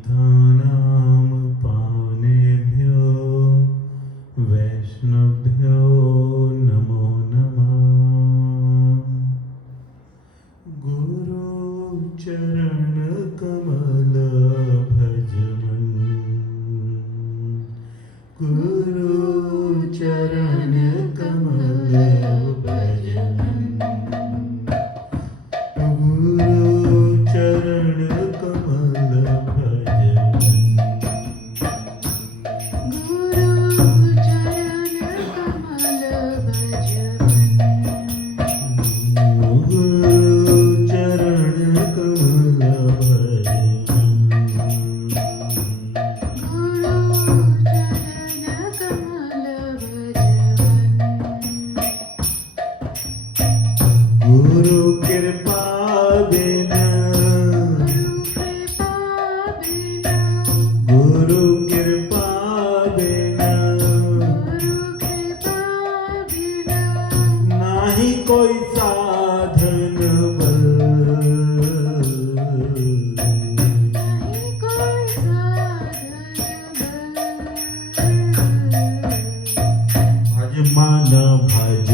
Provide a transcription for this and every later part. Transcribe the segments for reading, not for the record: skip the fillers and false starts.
तीर्थानां पावनेभ्यो वैष्णवभ्यो नमो नमः। गुरुचरण कमल भज मन, गुरुचरण कमल भज मन, गुरुचरण कमल भज गुरुचरण कमल भज गुरु कृपा बिना, गुरु कृपा बिना नाही कोई साधन बल, भज मान भज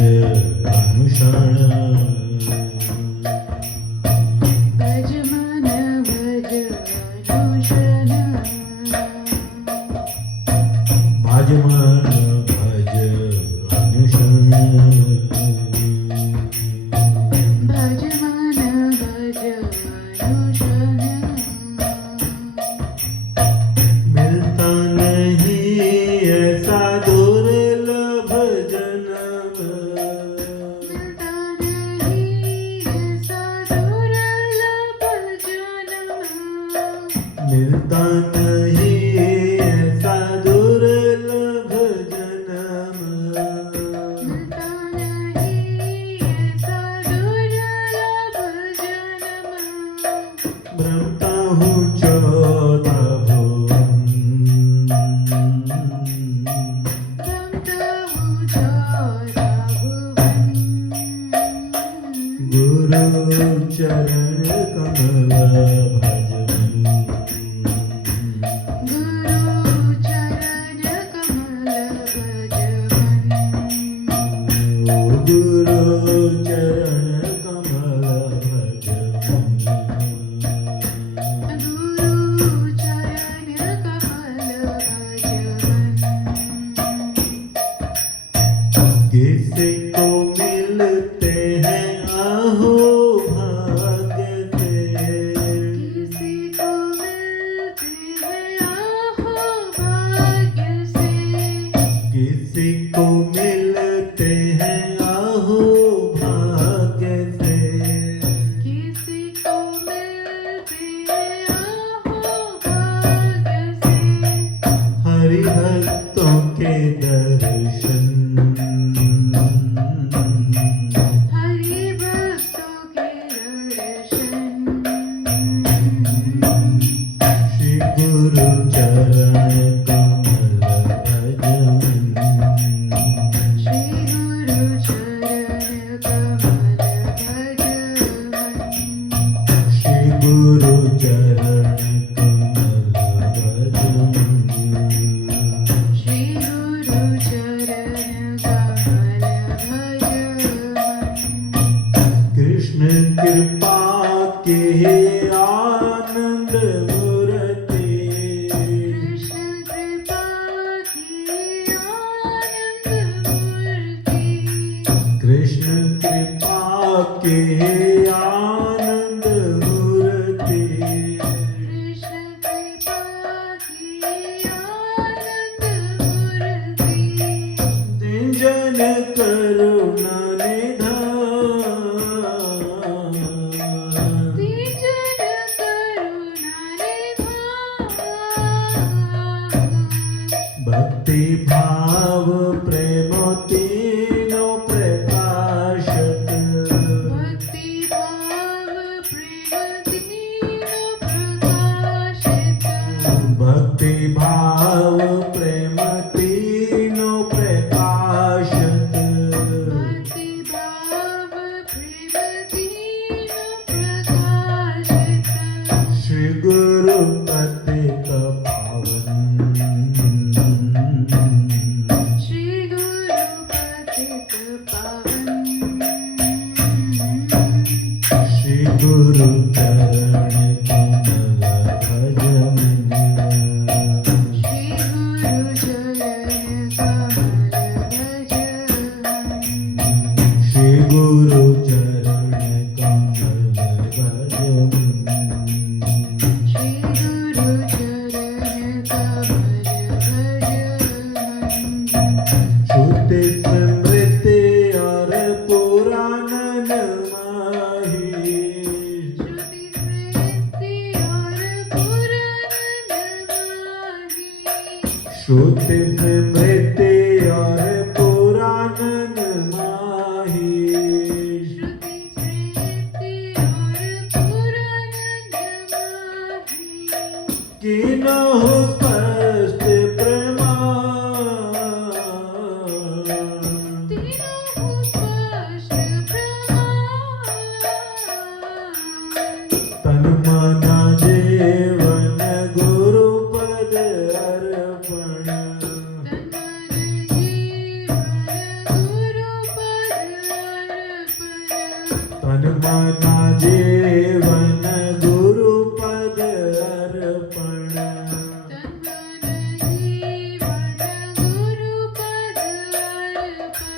अनुषण, भज मन भज अनुषण, मिलता नहीं ऐसा दुर्लभ जन्म, मिलता नहीं ऐसा दुर्लभ जन्म, भ्रमता हूँ चौदह भुवन, गुरु चरण कमल भज गुरु चरण कमल भज किसी को मिलते हैं आहो भाग्य से, किसी को मिलते हैं आहो भाग्य से, हरि भक्तों के दर्शन, श्री गुरु चरण कमल भज श्री गुरु चरण कमल भज कृष्ण कृपा के आनंद मूर्ति, कृष्ण कृपा के आनंद मूर्ति, दिन जन करुणा निधान, भक्ति भाव प्रेम तीनों प्रकाशक, भक्ति भाव प्रेम तीनों प्रकाशक, श्री गुरु गुरु पतित पावन, श्री गुरु पतित पावन, श्री गुरु चरण कमल भज मन, श्री गुरु चरण कमल भज मन, श्री गुरु चरण कमल भज मन, श्री गुरु चरण कमल भज मन, श्रुति स्मृति और पुराण माही, श्रुति स्मृति और पुराण माही, श्रुति स्मृति और पुराण माही, श्रुति स्मृति और पुराण माही, किन्हु स्पष्ट प्रमाण, तीनों स्पष्ट प्रमाण, तन मन जीवन गुरु पद अर्पण, तन जीवन गुरु पद अर्पण, तन मन जीवन गुरु पद अर्पण, तन जीवन गुरु पद अर्पण,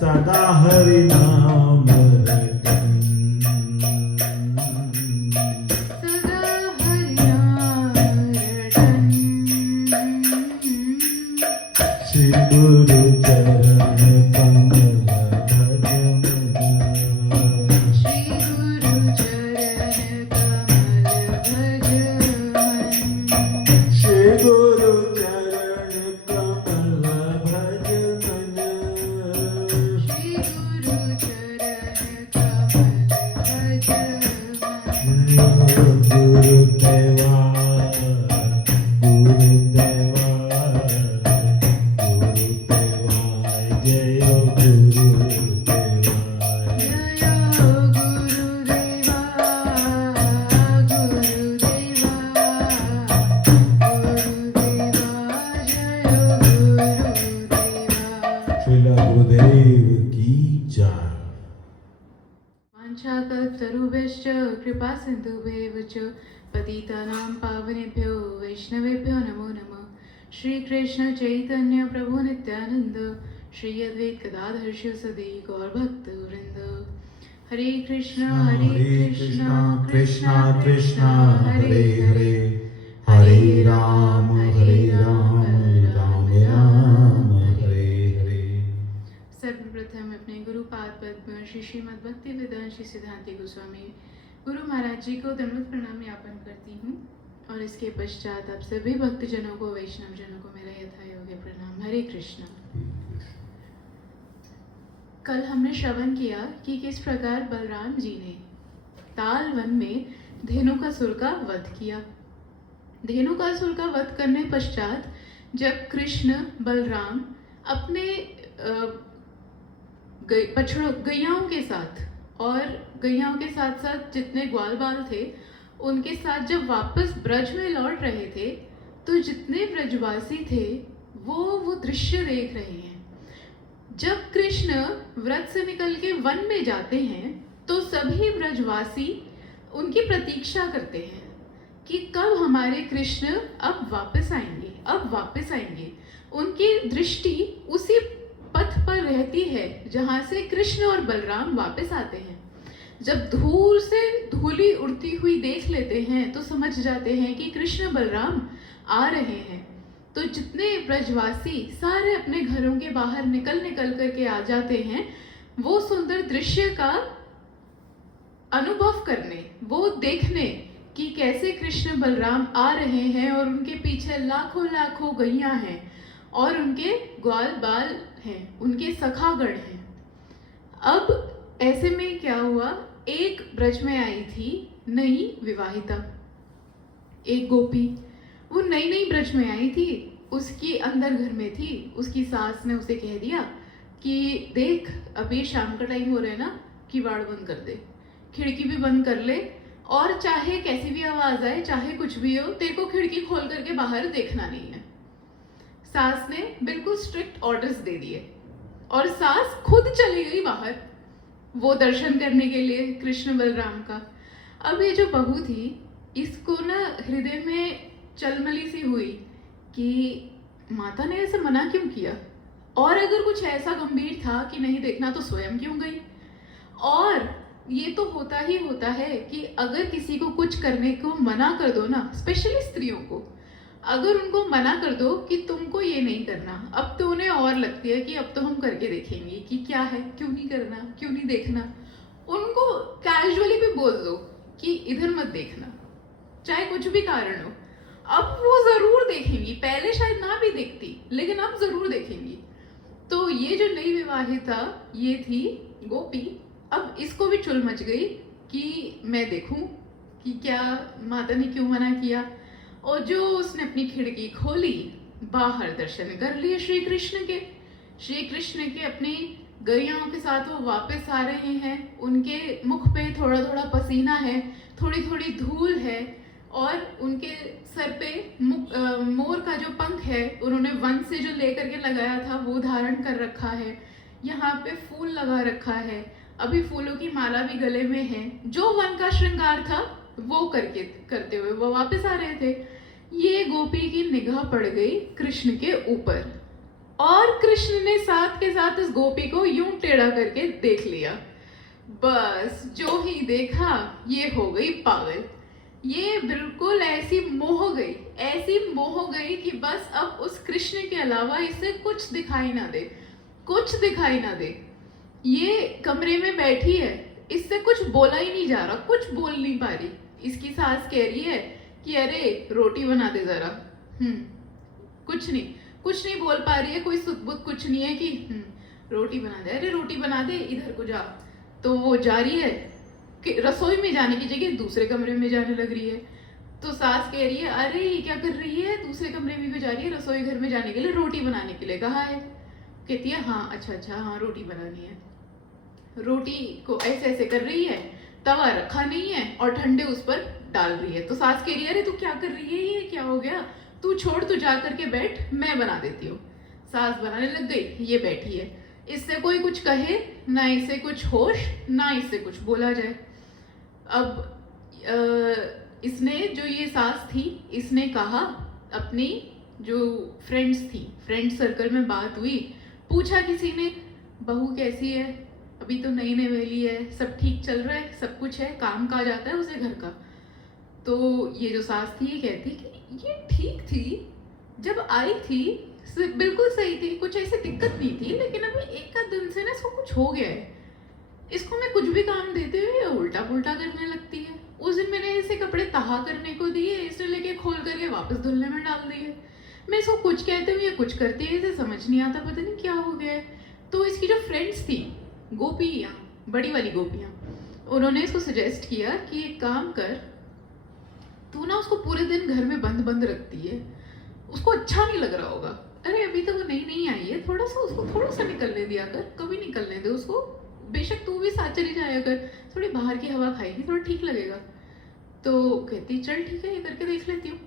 सदा हरि नाम रटन, सदा हरि नाम रटन, श्री गुरु चरण कमल भज मन, श्री गुरु चरण कमल भज मन, श्री गुरु चरण कमल भज मन, श्री गुरु चरण कमल भज मन, गुरुदेवा गुरुदेवा गुरुदेवा जय गुरुदेवा, जय गुरुदेवा गुरुदेवा गुरुदेवा जय गुरुदेवा। श्रील गुरुदेव की जय। वाञ्छाकल्पतरुभ्यश्च कृपा सिन्धुभ्येव च पतितानां पावनेभ्यो वैष्णवेभ्यो नमो नमः। श्री कृष्ण चैतन्य प्रभु नित्यानंद, श्री अद्वैत गदाधर शिव सदी गौर भक्त वृंद। हरे कृष्णा कृष्णा कृष्णा कृष्णा हरे हरे, हरे राम राम राम हरे हरे। सर्वप्रथम अपने गुरुपाद पद्म श्री श्रीमद् भक्ति वेदांत श्री सिद्धांति गोस्वामी गुरु महाराज जी को दंडवत प्रणाम ज्ञापन करती हूँ, और इसके पश्चात आप सभी भक्तजनों को, वैष्णव जनों को मेरा यथा योग्य प्रणाम। हरे कृष्णा। कल हमने श्रवण किया कि किस प्रकार बलराम जी ने ताल वन में धेनुकासुर का वध किया। धेनुकासुर का वध करने पश्चात जब कृष्ण बलराम अपने गैयाओं के साथ और गैयाओं के साथ साथ जितने ग्वाल बाल थे उनके साथ जब वापस ब्रज में लौट रहे थे, तो जितने ब्रजवासी थे वो दृश्य देख रहे हैं। जब कृष्ण व्रत से निकल के वन में जाते हैं तो सभी ब्रजवासी उनकी प्रतीक्षा करते हैं कि कब हमारे कृष्ण अब वापस आएंगे, अब वापस आएंगे। उनकी दृष्टि उसी पथ पर रहती है जहाँ से कृष्ण और बलराम वापस आते हैं। जब दूर से धूली उड़ती हुई देख लेते हैं तो समझ जाते हैं कि कृष्ण बलराम आ रहे हैं। तो जितने ब्रजवासी सारे अपने घरों के बाहर निकल करके आ जाते हैं वो सुंदर दृश्य का अनुभव करने, वो देखने कि कैसे कृष्ण बलराम आ रहे हैं और उनके पीछे लाखों लाखों गैया हैं और उनके ग्वाल बाल हैं, उनके सखागण हैं। अब ऐसे में क्या हुआ, एक ब्रज में आई थी नई विवाहिता, एक गोपी। वो नई नई ब्रज में आई थी, उसकी अंदर घर में थी। उसकी सास ने उसे कह दिया कि देख अभी शाम का टाइम हो रहा है ना, किवाड़ बंद कर दे, खिड़की भी बंद कर ले और चाहे कैसी भी आवाज आए, चाहे कुछ भी हो, तेरे को खिड़की खोल करके बाहर देखना नहीं है। सास ने बिल्कुल स्ट्रिक्ट ऑर्डर्स दे दिए और सास खुद चली गई बाहर वो दर्शन करने के लिए कृष्ण बलराम का। अब ये जो बहू थी, इसको ना हृदय में चलमली सी हुई कि माता ने ऐसे मना क्यों किया, और अगर कुछ ऐसा गंभीर था कि नहीं देखना तो स्वयं क्यों गई। और ये तो होता ही होता है कि अगर किसी को कुछ करने को मना कर दो ना, स्पेशली स्त्रियों को, अगर उनको मना कर दो कि तुमको ये नहीं करना, अब तो उन्हें और लगती है कि अब तो हम करके देखेंगे कि क्या है, क्यों नहीं करना, क्यों नहीं देखना। उनको कैजुअली भी बोल दो कि इधर मत देखना, चाहे कुछ भी कारण हो, अब वो जरूर देखेंगी। पहले शायद ना भी देखती, लेकिन अब जरूर देखेंगी। तो ये जो नई विवाहिता ये थी गोपी, अब इसको भी चुल मच गई कि मैं देखूं कि क्या माता ने क्यों मना किया। और जो उसने अपनी खिड़की खोली, बाहर दर्शन कर लिए श्री कृष्ण के। श्री कृष्ण के अपनी गरियाओं के साथ वो वापस आ रहे हैं। उनके मुख पे थोड़ा थोड़ा पसीना है, थोड़ी थोड़ी धूल है, और उनके सर पे मोर का जो पंख है उन्होंने वन से जो लेकर के लगाया था वो धारण कर रखा है। यहाँ पे फूल लगा रखा है, अभी फूलों की माला भी गले में है। जो वन का श्रृंगार था वो करते हुए वो वापस आ रहे थे। ये गोपी की निगाह पड़ गई कृष्ण के ऊपर, और कृष्ण ने साथ के साथ इस गोपी को यूं टेढ़ा करके देख लिया। बस जो ही देखा, ये हो गई पागल। ये बिल्कुल ऐसी मोह गई कि बस अब उस कृष्ण के अलावा इसे कुछ दिखाई ना दे। ये कमरे में बैठी है, इससे कुछ बोला ही नहीं जा रहा, कुछ बोल नहीं पा रही। इसकी सास कह रही है कि अरे रोटी बना दे जरा। कुछ नहीं बोल पा रही है, कोई सुध-बुध कुछ नहीं है कि रोटी बना दे, अरे रोटी बना दे, इधर को जा। तो वो जा रही है कि रसोई में जाने की जगह दूसरे कमरे में जाने लग रही है। तो सास कह रही है अरे ये क्या कर रही है, दूसरे कमरे में भी जा रही है, रसोई घर में जाने के लिए, रोटी बनाने के लिए कहा है। कहती है हाँ अच्छा हाँ रोटी बनानी है। रोटी को ऐसे ऐसे कर रही है, तवा रखा नहीं है और ठंडे उस पर डाल रही है। तो सास कह रही है अरे तू क्या कर रही है, ये क्या हो गया, तू छोड़, तू जा करके बैठ, मैं बना देती हूँ। सास बनाने लग गई, ये बैठी है, इससे कोई कुछ कहे ना, इसे कुछ होश ना, इससे कुछ बोला जाए। अब इसने जो ये सास थी, इसने कहा अपनी जो फ्रेंड्स थी, फ्रेंड सर्कल में बात हुई, पूछा किसी ने बहू कैसी है, अभी तो नई नवेली है, सब ठीक चल रहा है, सब कुछ है, काम काज आता है उसे घर का। तो ये जो सास थी ये कहती कि ये ठीक थी, जब आई थी बिल्कुल सही थी, कुछ ऐसी दिक्कत नहीं थी, लेकिन अभी एक आध दिन से ना इसको कुछ हो गया है, इसको मैं कुछ भी काम देते हुए उल्टा पुल्टा करने लगती है। उस दिन मैंने इसे कपड़े तहा करने को दिए, इसने लेके खोल करके वापस धुलने में डाल दिए। मैं इसको कुछ कहते हुए कुछ करती है, इसे समझ नहीं आता, पता नहीं क्या हो गया है। तो इसकी जो फ्रेंड्स थी गोपियाँ, बड़ी वाली गोपियाँ, उन्होंने इसको सजेस्ट किया कि एक काम कर, तू ना उसको पूरे दिन घर में बंद रखती है, उसको अच्छा नहीं लग रहा होगा, अरे अभी तो वो नई आई है, उसको थोड़ा सा निकलने दिया कर, कभी निकलने दे उसको, बेशक तू भी साथ चली जाया कर, थोड़ी बाहर की हवा खाएगी, थोड़ा ठीक लगेगा। तो कहती चल ठीक है, ये करके देख लेती हूँ।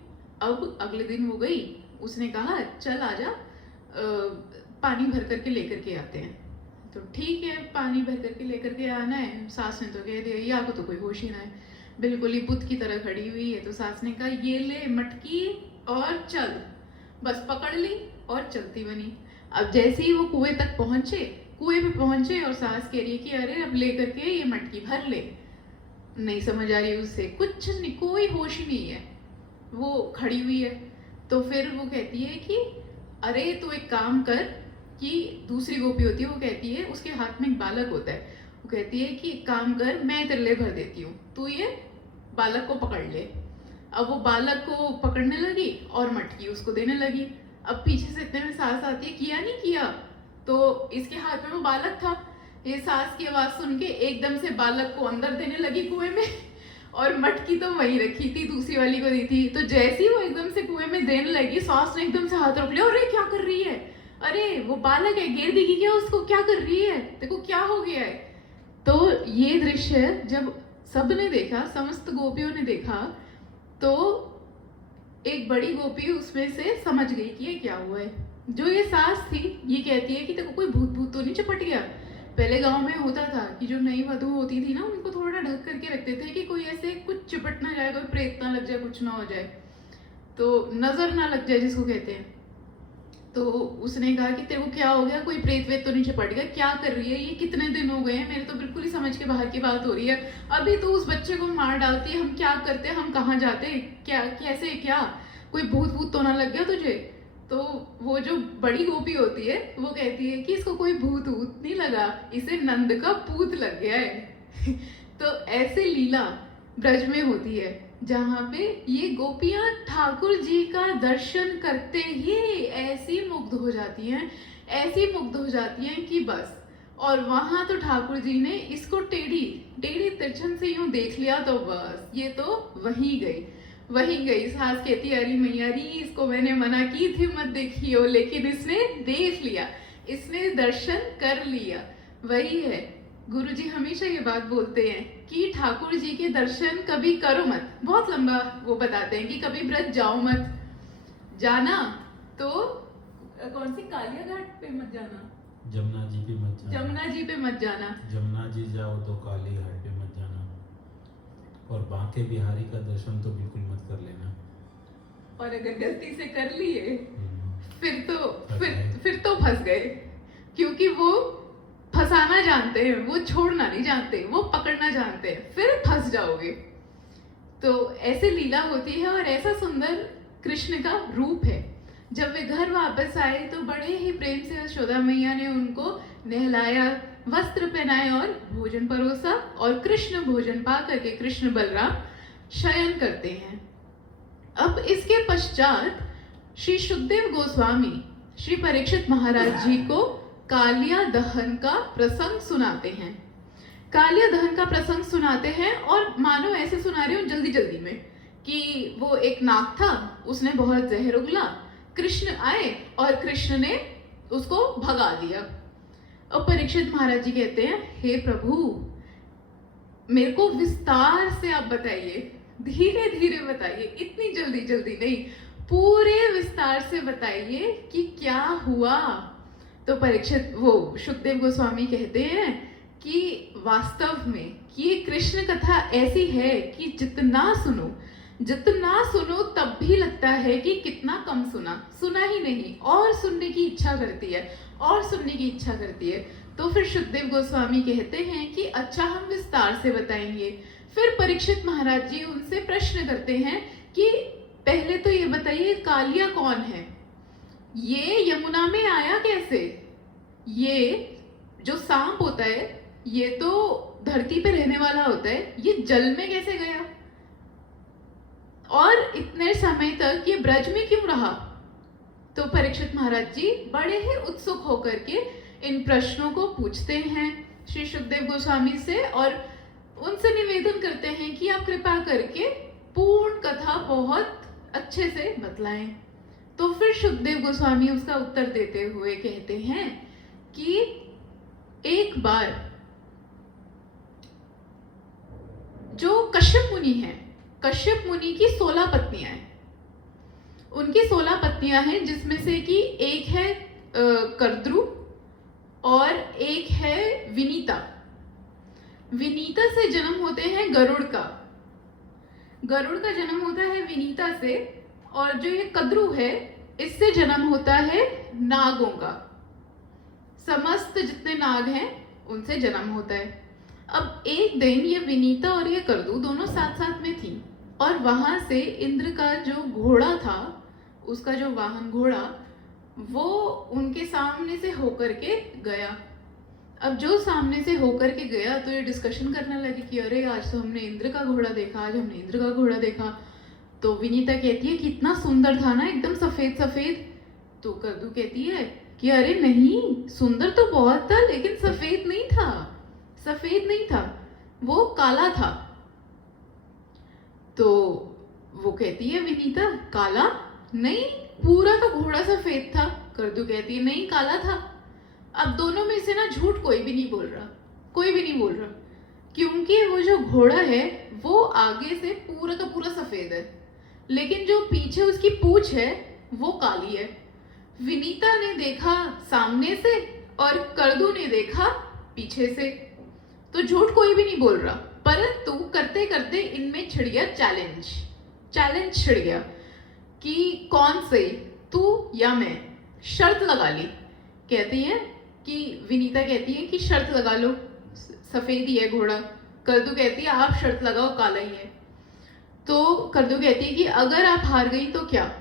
अब अगले दिन वो गई, उसने कहा चल आजा, पानी भर करके लेकर के आते हैं। तो ठीक है, पानी भर करके लेकर के आना है। सास ने तो कह दिया या को तो कोई होश ही ना है, बिल्कुल ही बुत की तरह खड़ी हुई है। तो सास ने कहा ये ले मटकी और चल, बस पकड़ ली और चलती बनी। अब जैसे ही वो कुएं पे पहुंचे और सास कह रही है कि अरे अब ले करके ये मटकी भर ले, नहीं समझ आ रही उसे, कुछ नहीं, कोई होश ही नहीं है, वो खड़ी हुई है। तो फिर वो कहती है कि अरे तू एक काम कर, कि दूसरी गोपी होती है, वो कहती है, उसके हाथ में एक बालक होता है, वो कहती है कि एक काम कर, मैं तेरे लिए भर देती हूँ, तू ये बालक को पकड़ ले। अब वो बालक को पकड़ने लगी और मटकी उसको देने लगी। अब पीछे से इतने में सास आती है, किया नहीं किया, तो इसके हाथ में वो बालक था। ये सास की आवाज सुन के एकदम से बालक को अंदर देने लगी कुएं में, और मटकी तो वहीं रखी थी, दूसरी वाली को दी थी। तो जैसे ही वो एकदम से कुएं में देने लगी, सास ने एकदम से हाथ रोक लिया, अरे क्या कर रही है, अरे वो बालक है, गिर देगी क्या उसको, क्या कर रही है, देखो क्या हो गया है। तो ये दृश्य जब सबने देखा, समस्त गोपियों ने देखा, तो एक बड़ी गोपी उसमें से समझ गई कि ये क्या हुआ है। जो ये सास थी, ये कहती है कि तेको कोई भूत भूत तो नहीं चपट गया। पहले गांव में होता था कि जो नई वधू होती थी ना, उनको थोड़ा ढक करके रखते थे कि कोई ऐसे कुछ चिपट ना जाए, कोई प्रेत ना लग जाए, कुछ ना हो जाए, तो नजर ना लग जाए जिसको कहते हैं। तो उसने कहा कि तेरे को क्या हो गया, कोई प्रेत वेत तो नहीं चिपट गया, क्या कर रही है, ये कितने दिन हो गए हैं, मेरे तो बिल्कुल ही समझ के बाहर की बात हो रही है। अभी तो उस बच्चे को मार डालती है, हम क्या करते, हम कहाँ जाते, क्या कैसे, क्या कोई भूत भूत तो ना लग गया तुझे। तो वो जो बड़ी गोपी होती है वो कहती है कि इसको कोई भूत वूत नहीं लगा, इसे नंद का पूत लग गया है। तो ऐसे लीला ब्रज में होती है, जहाँ पे ये गोपियां ठाकुर जी का दर्शन करते ही ऐसी मुग्ध हो जाती हैं, ऐसी मुग्ध हो जाती हैं कि बस। और वहां तो ठाकुर जी ने इसको टेढ़ी टेढ़ी तिरछन से यूं देख लिया, तो बस ये तो वहीं गई, वहीं गई। सास कहती है, अरे मैया री, इसको मैंने मना की थी मत देखियो, लेकिन इसने देख लिया, इसने दर्शन कर लिया। वही है, गुरु जी हमेशा ये बात बोलते हैं कि ठाकुर जी के दर्शन कभी करो मत। बहुत लंबा वो बताते हैं कि कभी ब्रज जाओ मत, जाना तो कौन सी कालिया घाट पे मत जाना, जमुना जी पे मत जाना, जमुना जी पे मत जाना, जमुना जी जाओ तो काली घाट पे मत जाना, और बांके बिहारी का दर्शन तो बिल्कुल मत कर लेना। और अगर गलती से कर लिए फिर तो फंस फिर तो फंस गए, क्योंकि वो फंसाना जानते हैं, वो छोड़ना नहीं जानते, वो पकड़ना जानते हैं, फिर फंस जाओगे। तो ऐसे लीला होती है, और ऐसा सुंदर कृष्ण का रूप है। जब वे घर वापस आए तो बड़े ही प्रेम से यशोदा मैया ने उनको नहलाया, वस्त्र पहनाए और भोजन परोसा, और कृष्ण भोजन पा करके कृष्ण बलराम शयन करते हैं। अब इसके पश्चात श्री सुखदेव गोस्वामी श्री परीक्षित महाराज जी को कालिया दहन का प्रसंग सुनाते हैं। कालिया दहन का प्रसंग सुनाते हैं, और मानो ऐसे सुना रहे हो जल्दी जल्दी में कि वो एक नाग था, उसने बहुत जहर उगला, कृष्ण आए और कृष्ण ने उसको भगा दिया। और परीक्षित महाराज जी कहते हैं, हे प्रभु, मेरे को विस्तार से आप बताइए, धीरे धीरे बताइए, इतनी जल्दी जल्दी नहीं, पूरे विस्तार से बताइए कि क्या हुआ। तो परीक्षित वो सुखदेव गोस्वामी कहते हैं कि वास्तव में ये कृष्ण कथा ऐसी है कि जितना सुनो तब भी लगता है कि कितना कम सुना ही नहीं, और सुनने की इच्छा करती है, और सुनने की इच्छा करती है। तो फिर सुखदेव गोस्वामी कहते हैं कि अच्छा, हम विस्तार से बताएंगे। फिर परीक्षित महाराज जी उनसे प्रश्न करते हैं कि पहले तो ये बताइए, कालिया कौन है, ये यमुना में आया कैसे, ये जो सांप होता है ये तो धरती पे रहने वाला होता है, ये जल में कैसे गया, और इतने समय तक ये ब्रज में क्यों रहा। तो परीक्षित महाराज जी बड़े ही उत्सुक होकर के इन प्रश्नों को पूछते हैं श्री सुखदेव गोस्वामी से, और उनसे निवेदन करते हैं कि आप कृपा करके पूर्ण कथा बहुत अच्छे से बतलाएं। तो फिर सुखदेव गोस्वामी उसका उत्तर देते हुए कहते हैं कि एक बार जो कश्यप मुनि हैं, कश्यप मुनि की 16 पत्नियां हैं, उनकी 16 पत्नियां हैं, जिसमें से कि एक है कर्द्रु और एक है विनीता। विनीता से जन्म होते हैं गरुड़ का जन्म होता है विनीता से, और जो ये कद्रु है इससे जन्म होता है नागों का। समस्त जितने नाग हैं उनसे जन्म होता है। अब एक दिन ये विनीता और ये कर्दू दोनों साथ साथ में थी, और वहां से इंद्र का जो घोड़ा था, उसका जो वाहन घोड़ा, वो उनके सामने से होकर के गया। अब जो सामने से होकर के गया तो ये डिस्कशन करने लगे कि अरे आज तो हमने इंद्र का घोड़ा देखा, आज हमने इंद्र का घोड़ा देखा। तो विनीता कहती है कि इतना सुंदर था ना, एकदम सफेद सफेद। तो कर्दू कहती है कि अरे नहीं, सुंदर तो बहुत था लेकिन सफेद नहीं था, वो काला था। तो वो कहती है विनीता, काला नहीं, पूरा तो घोड़ा सफेद था। कर्दू कहती है नहीं, काला था। अब दोनों में से ना झूठ कोई भी नहीं बोल रहा, क्योंकि वो जो घोड़ा है वो आगे से पूरा का पूरा सफेद है, लेकिन जो पीछे उसकी पूंछ है वो काली है। विनीता ने देखा सामने से और करदू ने देखा पीछे से। तो झूठ कोई भी नहीं बोल रहा, परंतु करते करते इनमें छिड़ गया चैलेंज छिड़ गया कि कौन सही, तू या मैं। शर्त लगा ली। कहती है कि विनीता कहती है कि शर्त लगा लो, सफेद ही है घोड़ा। करदू कहती है आप शर्त लगाओ, काला ही है। तो करदू कहती है कि अगर आप हार गई तो क्या?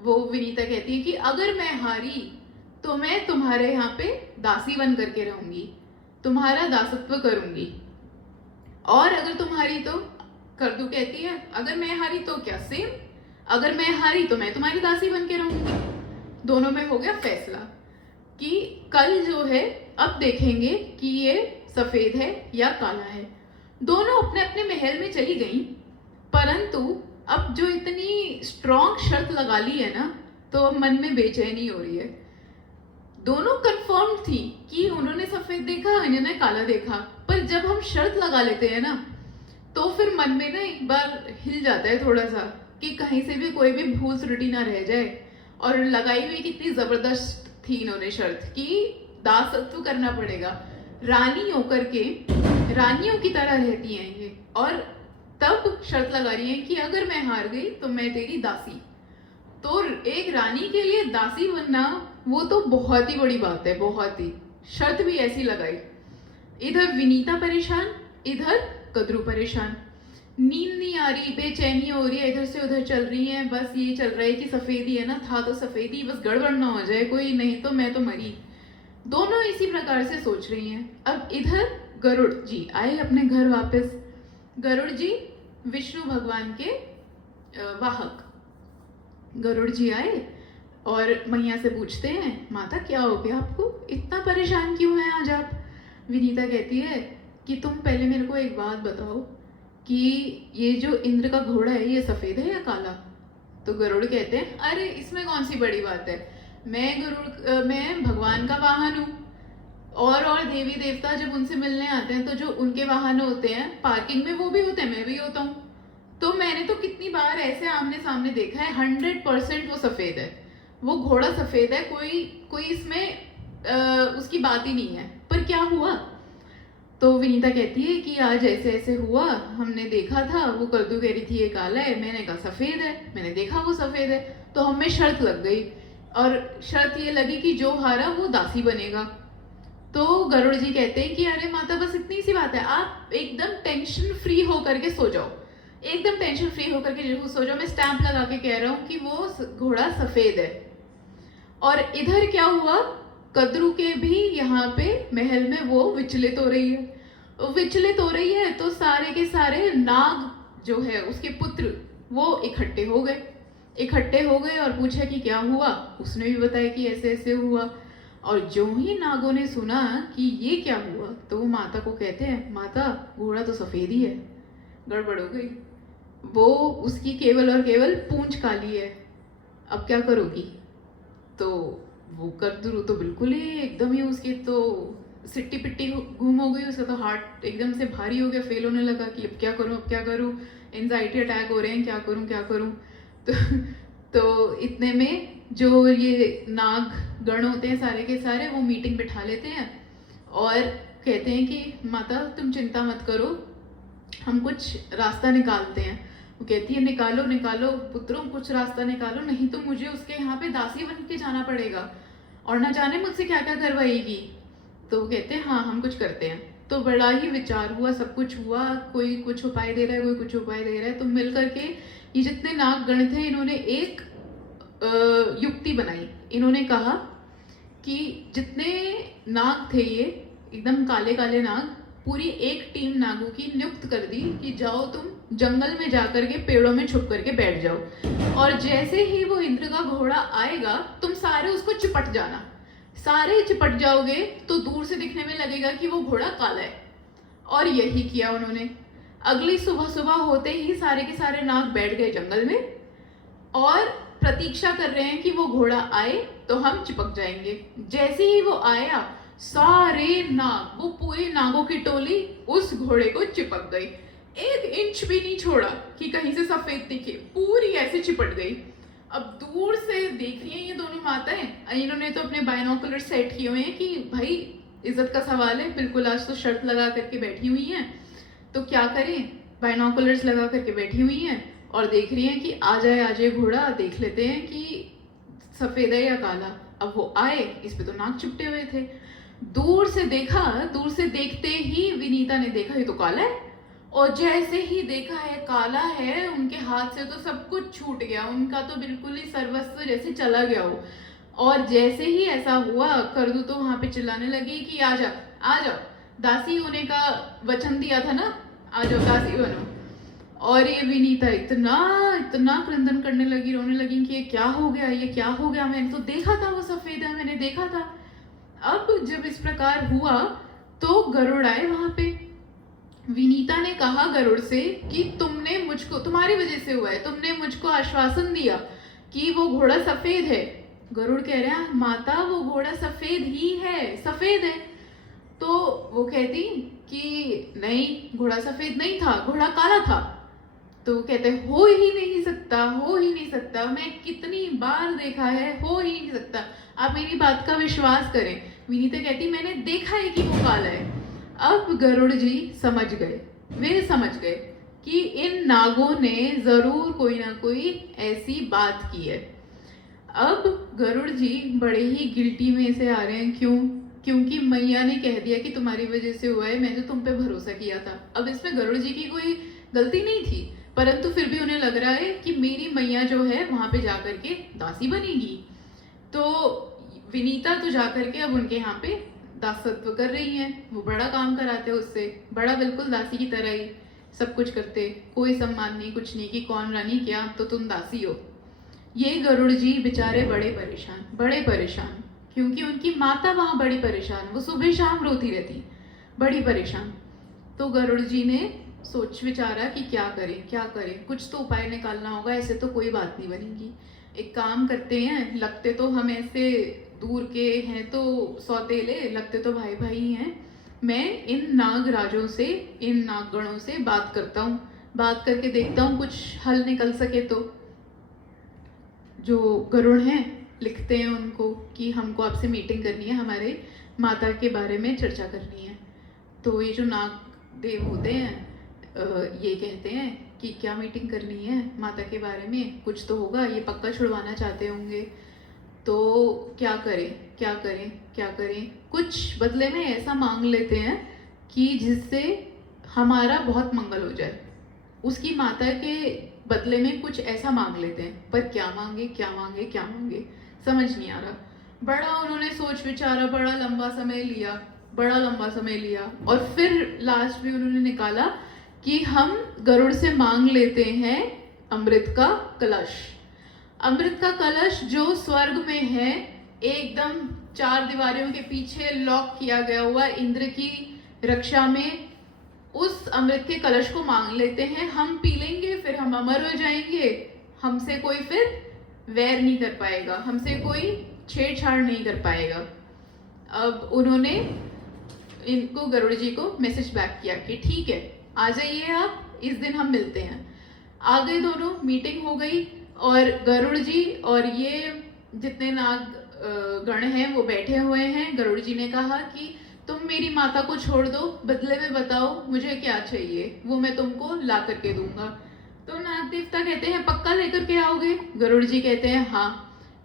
वो विनीता कहती है कि अगर मैं हारी तो मैं तुम्हारे यहाँ पे दासी बन करके रहूंगी, तुम्हारा दासत्व करूंगी। और अगर तुम हारी तो? करदू कहती है अगर मैं हारी तो क्या? सेम। अगर मैं हारी तो मैं तुम्हारी दासी बन के रहूंगी। दोनों में हो गया फैसला कि कल जो है अब देखेंगे कि ये सफेद है या काला है। दोनों अपने अपने महल में चली गईं, परंतु अब जो इतनी स्ट्रॉन्ग शर्त लगा ली है ना, तो अब मन में बेचैनी हो रही है। दोनों कंफर्म थी कि उन्होंने सफेद देखा, इन्होंने काला देखा, पर जब हम शर्त लगा लेते हैं ना तो फिर मन में ना एक बार हिल जाता है थोड़ा सा कि कहीं से भी कोई भी भूल त्रुटि ना रह जाए। और लगाई हुई कितनी जबरदस्त थी इन्होंने शर्त कि दासत्व करना पड़ेगा, रानी होकर के रानियों की तरह रहती हैं ये। और तब शर्त लगा रही है कि अगर मैं हार गई तो मैं तेरी दासी। तो एक रानी के लिए दासी बनना वो तो बहुत ही बड़ी बात है, बहुत ही। शर्त भी ऐसी लगाई। इधर विनीता परेशान, इधर कद्रू परेशान। नींद नहीं आ रही, बेचैनी हो रही है, इधर से उधर चल रही है। बस ये चल रहा है कि सफेदी है ना, था तो सफेदी, बस गड़बड़ ना हो जाए कोई, नहीं तो मैं तो मरी। दोनों इसी प्रकार से सोच रही हैं। अब इधर गरुड़ जी आए अपने घर वापस। गरुड़ जी विष्णु भगवान के वाहक। गरुड़ जी आए और मैया से पूछते हैं माता क्या हो गया आपको, इतना परेशान क्यों हैं आज आप? विनीता कहती है कि तुम पहले मेरे को एक बात बताओ कि ये जो इंद्र का घोड़ा है ये सफेद है या काला? तो गरुड़ कहते हैं अरे इसमें कौन सी बड़ी बात है, मैं भगवान का वाहन हूँ। और देवी देवता जब उनसे मिलने आते हैं तो जो उनके वाहन होते हैं पार्किंग में वो भी होते हैं, मैं भी होता हूँ। तो मैंने तो कितनी बार ऐसे आमने सामने देखा है, 100% वो सफेद है, वो घोड़ा सफेद है, कोई इसमें उसकी बात ही नहीं है। पर क्या हुआ? तो विनीता कहती है कि आज ऐसे ऐसे हुआ, हमने देखा था, वो करदू कह रही थी ये काला है, मैंने कहा सफेद है, मैंने देखा वो सफेद है, तो हमें शर्त लग गई। और शर्त ये लगी कि जो हारा वो दासी बनेगा। तो गरुड़ जी कहते हैं कि अरे माता बस इतनी सी बात है, आप एकदम टेंशन फ्री होकर के सो जाओ, एकदम टेंशन फ्री होकर के सो जाओ। मैं स्टैंप लगा के कह रहा हूँ कि वो घोड़ा सफेद है। और इधर क्या हुआ, कद्रू के भी यहाँ पे महल में वो विचलित हो रही है। तो सारे के सारे नाग जो है उसके पुत्र वो इकट्ठे हो गए और पूछा कि क्या हुआ। उसने भी बताया कि ऐसे ऐसे हुआ। और जो ही नागों ने सुना कि ये क्या हुआ तो वो माता को कहते हैं माता घोड़ा तो सफेद ही है, गड़बड़ हो गई, वो उसकी केवल और केवल पूंछ काली है, अब क्या करोगी? तो वो कद्रू तो बिल्कुल ही एकदम ही उसकी तो सिट्टी पिट्टी घूम हो गई, उसका तो हार्ट एकदम से भारी हो गया, फेल होने लगा कि अब क्या करूं, एंजाइटी अटैक हो रहे हैं, क्या करूं। तो इतने में जो ये नाग गण होते हैं सारे के सारे वो मीटिंग बिठा लेते हैं और कहते हैं कि माता तुम चिंता मत करो, हम कुछ रास्ता निकालते हैं। वो कहती है निकालो पुत्रों, कुछ रास्ता निकालो, नहीं तो मुझे उसके यहाँ पे दासी बन के जाना पड़ेगा और ना जाने मुझसे क्या क्या करवाएगी। तो वो कहते हैं हाँ हम कुछ करते हैं। तो बड़ा ही विचार हुआ, सब कुछ हुआ, कोई कुछ उपाय दे रहा है, कोई कुछ उपाय दे रहा है। तो मिल करके ये जितने नाग गण थे इन्होंने एक युक्ति बनाई। इन्होंने कहा कि जितने नाग थे ये एकदम काले काले नाग, पूरी एक टीम नागों की नियुक्त कर दी कि जाओ तुम जंगल में जाकर के पेड़ों में छुप करके बैठ जाओ और जैसे ही वो इंद्र का घोड़ा आएगा तुम सारे उसको चिपट जाना। सारे चिपट जाओगे तो दूर से दिखने में लगेगा कि वो घोड़ा काला है। और यही किया उन्होंने। अगली सुबह होते ही सारे के सारे नाग बैठ गए जंगल में और प्रतीक्षा कर रहे हैं कि वो घोड़ा आए तो हम चिपक जाएंगे। जैसे ही वो आया सारे नाग, वो पूरी नागों की टोली उस घोड़े को चिपक गई, 1 इंच भी नहीं छोड़ा कि कहीं से सफेद दिखे, पूरी ऐसे चिपट गई। अब दूर से देख रही हैं ये दोनों माताएं, इन्होंने तो अपने बाइनोकुलर सेट किए हुए हैं कि भाई इज्जत का सवाल है, बिल्कुल आज तो शर्त लगा करके बैठी हुई हैं, तो क्या करें, बाइनोकुलर्स लगा करके बैठी हुई हैं और देख रही हैं कि आ जाए घोड़ा, देख लेते हैं कि सफेद है या काला। अब वो आए, इस पे तो नाक चिपटे हुए थे। दूर से देखा, दूर से देखते ही विनीता ने देखा ये तो काला है, और जैसे ही देखा है काला है, उनके हाथ से तो सब कुछ छूट गया, उनका तो बिल्कुल ही सर्वस्व जैसे चला गया हो। और जैसे ही ऐसा हुआ, करदू तो वहां पे चिल्लाने लगी कि आ जाओ, दासी होने का वचन दिया था ना, आ जाओ दासी बनो। और ये विनीता इतना इतना क्रंदन करने लगी, रोने लगी कि ये क्या हो गया, ये क्या हो गया, मैंने तो देखा था वो सफेद है, मैंने देखा था। अब जब इस प्रकार हुआ तो गरुड़ आए वहां पे। विनीता ने कहा गरुड़ से कि तुमने मुझको, तुम्हारी वजह से हुआ है, तुमने मुझको आश्वासन दिया कि वो घोड़ा सफेद है। गरुड़ कह रहा है माता वो घोड़ा सफेद ही है, सफेद है। तो वो कहती कि नहीं, घोड़ा सफेद नहीं था, घोड़ा काला था। तो कहते हो ही नहीं सकता, हो ही नहीं सकता, मैं कितनी बार देखा है, हो ही नहीं सकता, आप मेरी बात का विश्वास करें। विनीता कहती मैंने देखा है कि वो काला है। अब गरुड़ जी समझ गए, वे समझ गए कि इन नागों ने जरूर कोई ना कोई ऐसी बात की है। अब गरुड़ जी बड़े ही गिल्टी में से आ रहे हैं, क्यों? क्योंकि मैया ने कह दिया कि तुम्हारी वजह से हुआ है, मैं जो तुम पे भरोसा किया था। अब इसमें गरुड़ जी की कोई गलती नहीं थी, परंतु फिर भी उन्हें लग रहा है कि मेरी मैया जो है वहां पे जाकर के दासी बनेगी। तो विनीता तो जाकर के अब उनके यहाँ पे दासत्व कर रही हैं, वो बड़ा काम कराते उससे, बड़ा बिल्कुल दासी की तरह ही सब कुछ करते, कोई सम्मान नहीं, कुछ नहीं कि कौन रानी क्या, तो तुम दासी हो। ये गरुड़ जी बेचारे बड़े परेशान, क्योंकि उनकी माता वहां बड़ी परेशान, वो सुबह शाम रोती रहती, बड़ी परेशान। तो गरुड़ जी ने सोच विचारा कि क्या करें, कुछ तो उपाय निकालना होगा, ऐसे तो कोई बात नहीं बनेगी। एक काम करते हैं, लगते तो हम ऐसे दूर के हैं तो सौतेले, लगते तो भाई भाई ही हैं। मैं इन नागराजों से, इन नागगणों से बात करता हूँ, बात करके देखता हूँ कुछ हल निकल सके। तो जो गरुड़ हैं लिखते हैं उनको कि हमको आपसे मीटिंग करनी है, हमारे माता के बारे में चर्चा करनी है। तो ये जो नाग देव होते हैं ये कहते हैं कि क्या मीटिंग करनी है माता के बारे में, कुछ तो होगा, ये पक्का छुड़वाना चाहते होंगे। तो क्या करें, कुछ बदले में ऐसा मांग लेते हैं कि जिससे हमारा बहुत मंगल हो जाए, उसकी माता के बदले में कुछ ऐसा मांग लेते हैं। पर क्या मांगे समझ नहीं आ रहा। बड़ा उन्होंने सोच विचारा, बड़ा लंबा समय लिया और फिर लास्ट में उन्होंने निकाला कि हम गरुड़ से मांग लेते हैं अमृत का कलश जो स्वर्ग में है, एकदम 4 दीवारों के पीछे लॉक किया गया हुआ इंद्र की रक्षा में। उस अमृत के कलश को मांग लेते हैं, हम पी लेंगे, फिर हम अमर हो जाएंगे, हमसे कोई फिर वैर नहीं कर पाएगा, हमसे कोई छेड़छाड़ नहीं कर पाएगा। अब उन्होंने इनको गरुड़ जी को मैसेज बैक किया कि ठीक है, आ जाइए आप, इस दिन हम मिलते हैं। आ गए दोनों, मीटिंग हो गई और गरुड़ जी और ये जितने नाग गण हैं वो बैठे हुए हैं। गरुड़ जी ने कहा कि तुम मेरी माता को छोड़ दो, बदले में बताओ मुझे क्या चाहिए, वो मैं तुमको ला करके दूंगा। तो नाग देवता कहते हैं पक्का लेकर के आओगे? गरुड़ जी कहते हैं हाँ।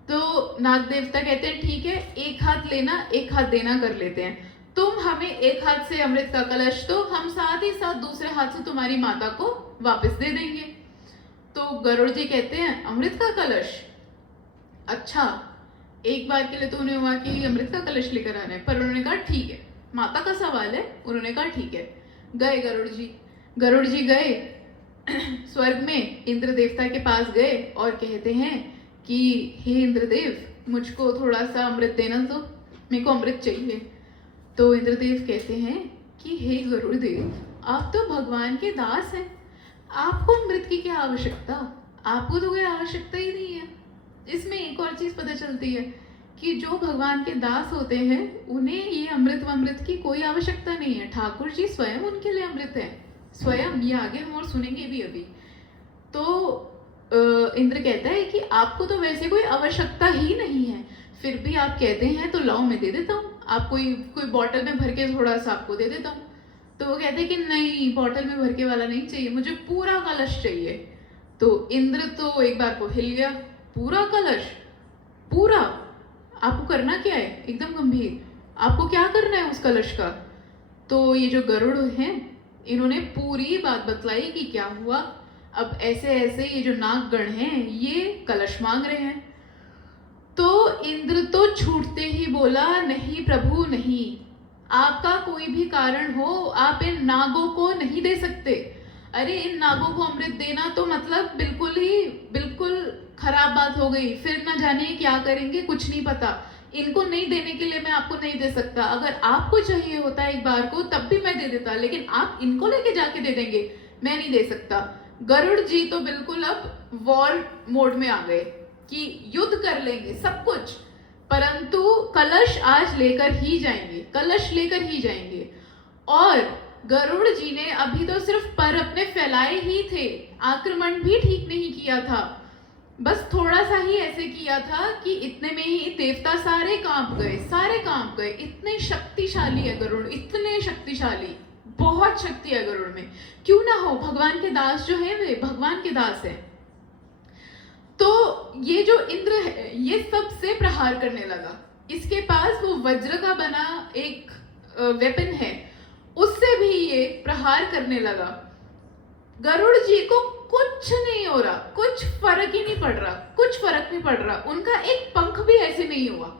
तो नाग देवता कहते हैं ठीक है, एक हाथ लेना एक हाथ देना कर लेते हैं, तुम हमें एक हाथ से अमृत का कलश दो, हम साथ ही साथ दूसरे हाथ से तुम्हारी माता को वापस दे देंगे। तो गरुड़ जी कहते हैं अमृत का कलश, अच्छा एक बार के लिए तो उन्हें हुआ कि अमृत का कलश लेकर आना है, पर उन्होंने कहा ठीक है, माता का सवाल है, उन्होंने कहा ठीक है। गए गरुड़ जी गए स्वर्ग में, इंद्र देवता के पास गए और कहते हैं कि हे इंद्रदेव, मुझको थोड़ा सा अमृत देना, तो मेरे को अमृत चाहिए। तो इंद्रदेव कहते हैं कि हे गरुड़देव, आप तो भगवान के दास हैं, आपको अमृत की क्या आवश्यकता, आपको तो कोई आवश्यकता ही नहीं है। इसमें एक और चीज पता चलती है कि जो भगवान के दास होते हैं उन्हें ये अमृत की कोई आवश्यकता नहीं है। ठाकुर जी स्वयं उनके लिए अमृत है, स्वयं। ये आगे हम और सुनेंगे भी अभी। तो इंद्र कहता है कि आपको तो वैसे कोई आवश्यकता ही नहीं है, फिर भी आप कहते हैं तो लाओ मैं दे देता हूँ, आप कोई बॉटल में भर के थोड़ा सा आपको दे देता हूँ। तो वो कहते हैं कि नहीं, बॉटल में भर के वाला नहीं चाहिए, मुझे पूरा कलश चाहिए। तो इंद्र तो एक बार को हिल गया, पूरा कलश, पूरा? आपको करना क्या है? एकदम गंभीर, आपको क्या करना है उस कलश का? तो ये जो गरुड़ हैं इन्होंने पूरी बात बतलाई कि क्या हुआ। अब ऐसे ऐसे ये जो नागगण हैं ये कलश मांग रहे हैं। तो इंद्र तो छूटते ही बोला, नहीं प्रभु नहीं, आपका कोई भी कारण हो आप इन नागों को नहीं दे सकते। अरे इन नागों को अमृत देना तो मतलब बिल्कुल खराब बात हो गई, फिर ना जाने क्या करेंगे, कुछ नहीं पता। इनको नहीं देने के लिए मैं आपको नहीं दे सकता। अगर आपको चाहिए होता एक बार को तब भी मैं दे देता, लेकिन आप इनको लेके जाके दे देंगे, मैं नहीं दे सकता। गरुड़ जी तो बिल्कुल अब वॉर मोड में आ गए कि युद्ध कर लेंगे सब कुछ, परंतु कलश आज लेकर ही जाएंगे, कलश लेकर ही जाएंगे। और गरुड़ जी ने अभी तो सिर्फ पर अपने फैलाए ही थे, आक्रमण भी ठीक नहीं किया था, बस थोड़ा सा ही ऐसे किया था कि इतने में ही देवता सारे कांप गए। इतने शक्तिशाली है गरुड़, इतने शक्तिशाली, बहुत शक्ति है गरुड़ में। क्यों ना हो, भगवान के दास जो है वे भगवान के दास है। तो ये जो इंद्र है ये सबसे प्रहार करने लगा। इसके पास वो वज्र का बना एक वेपन है, उससे भी ये प्रहार करने लगा। गरुड़ जी को कुछ नहीं हो रहा, कुछ फर्क ही नहीं पड़ रहा, उनका एक पंख भी ऐसे नहीं हुआ।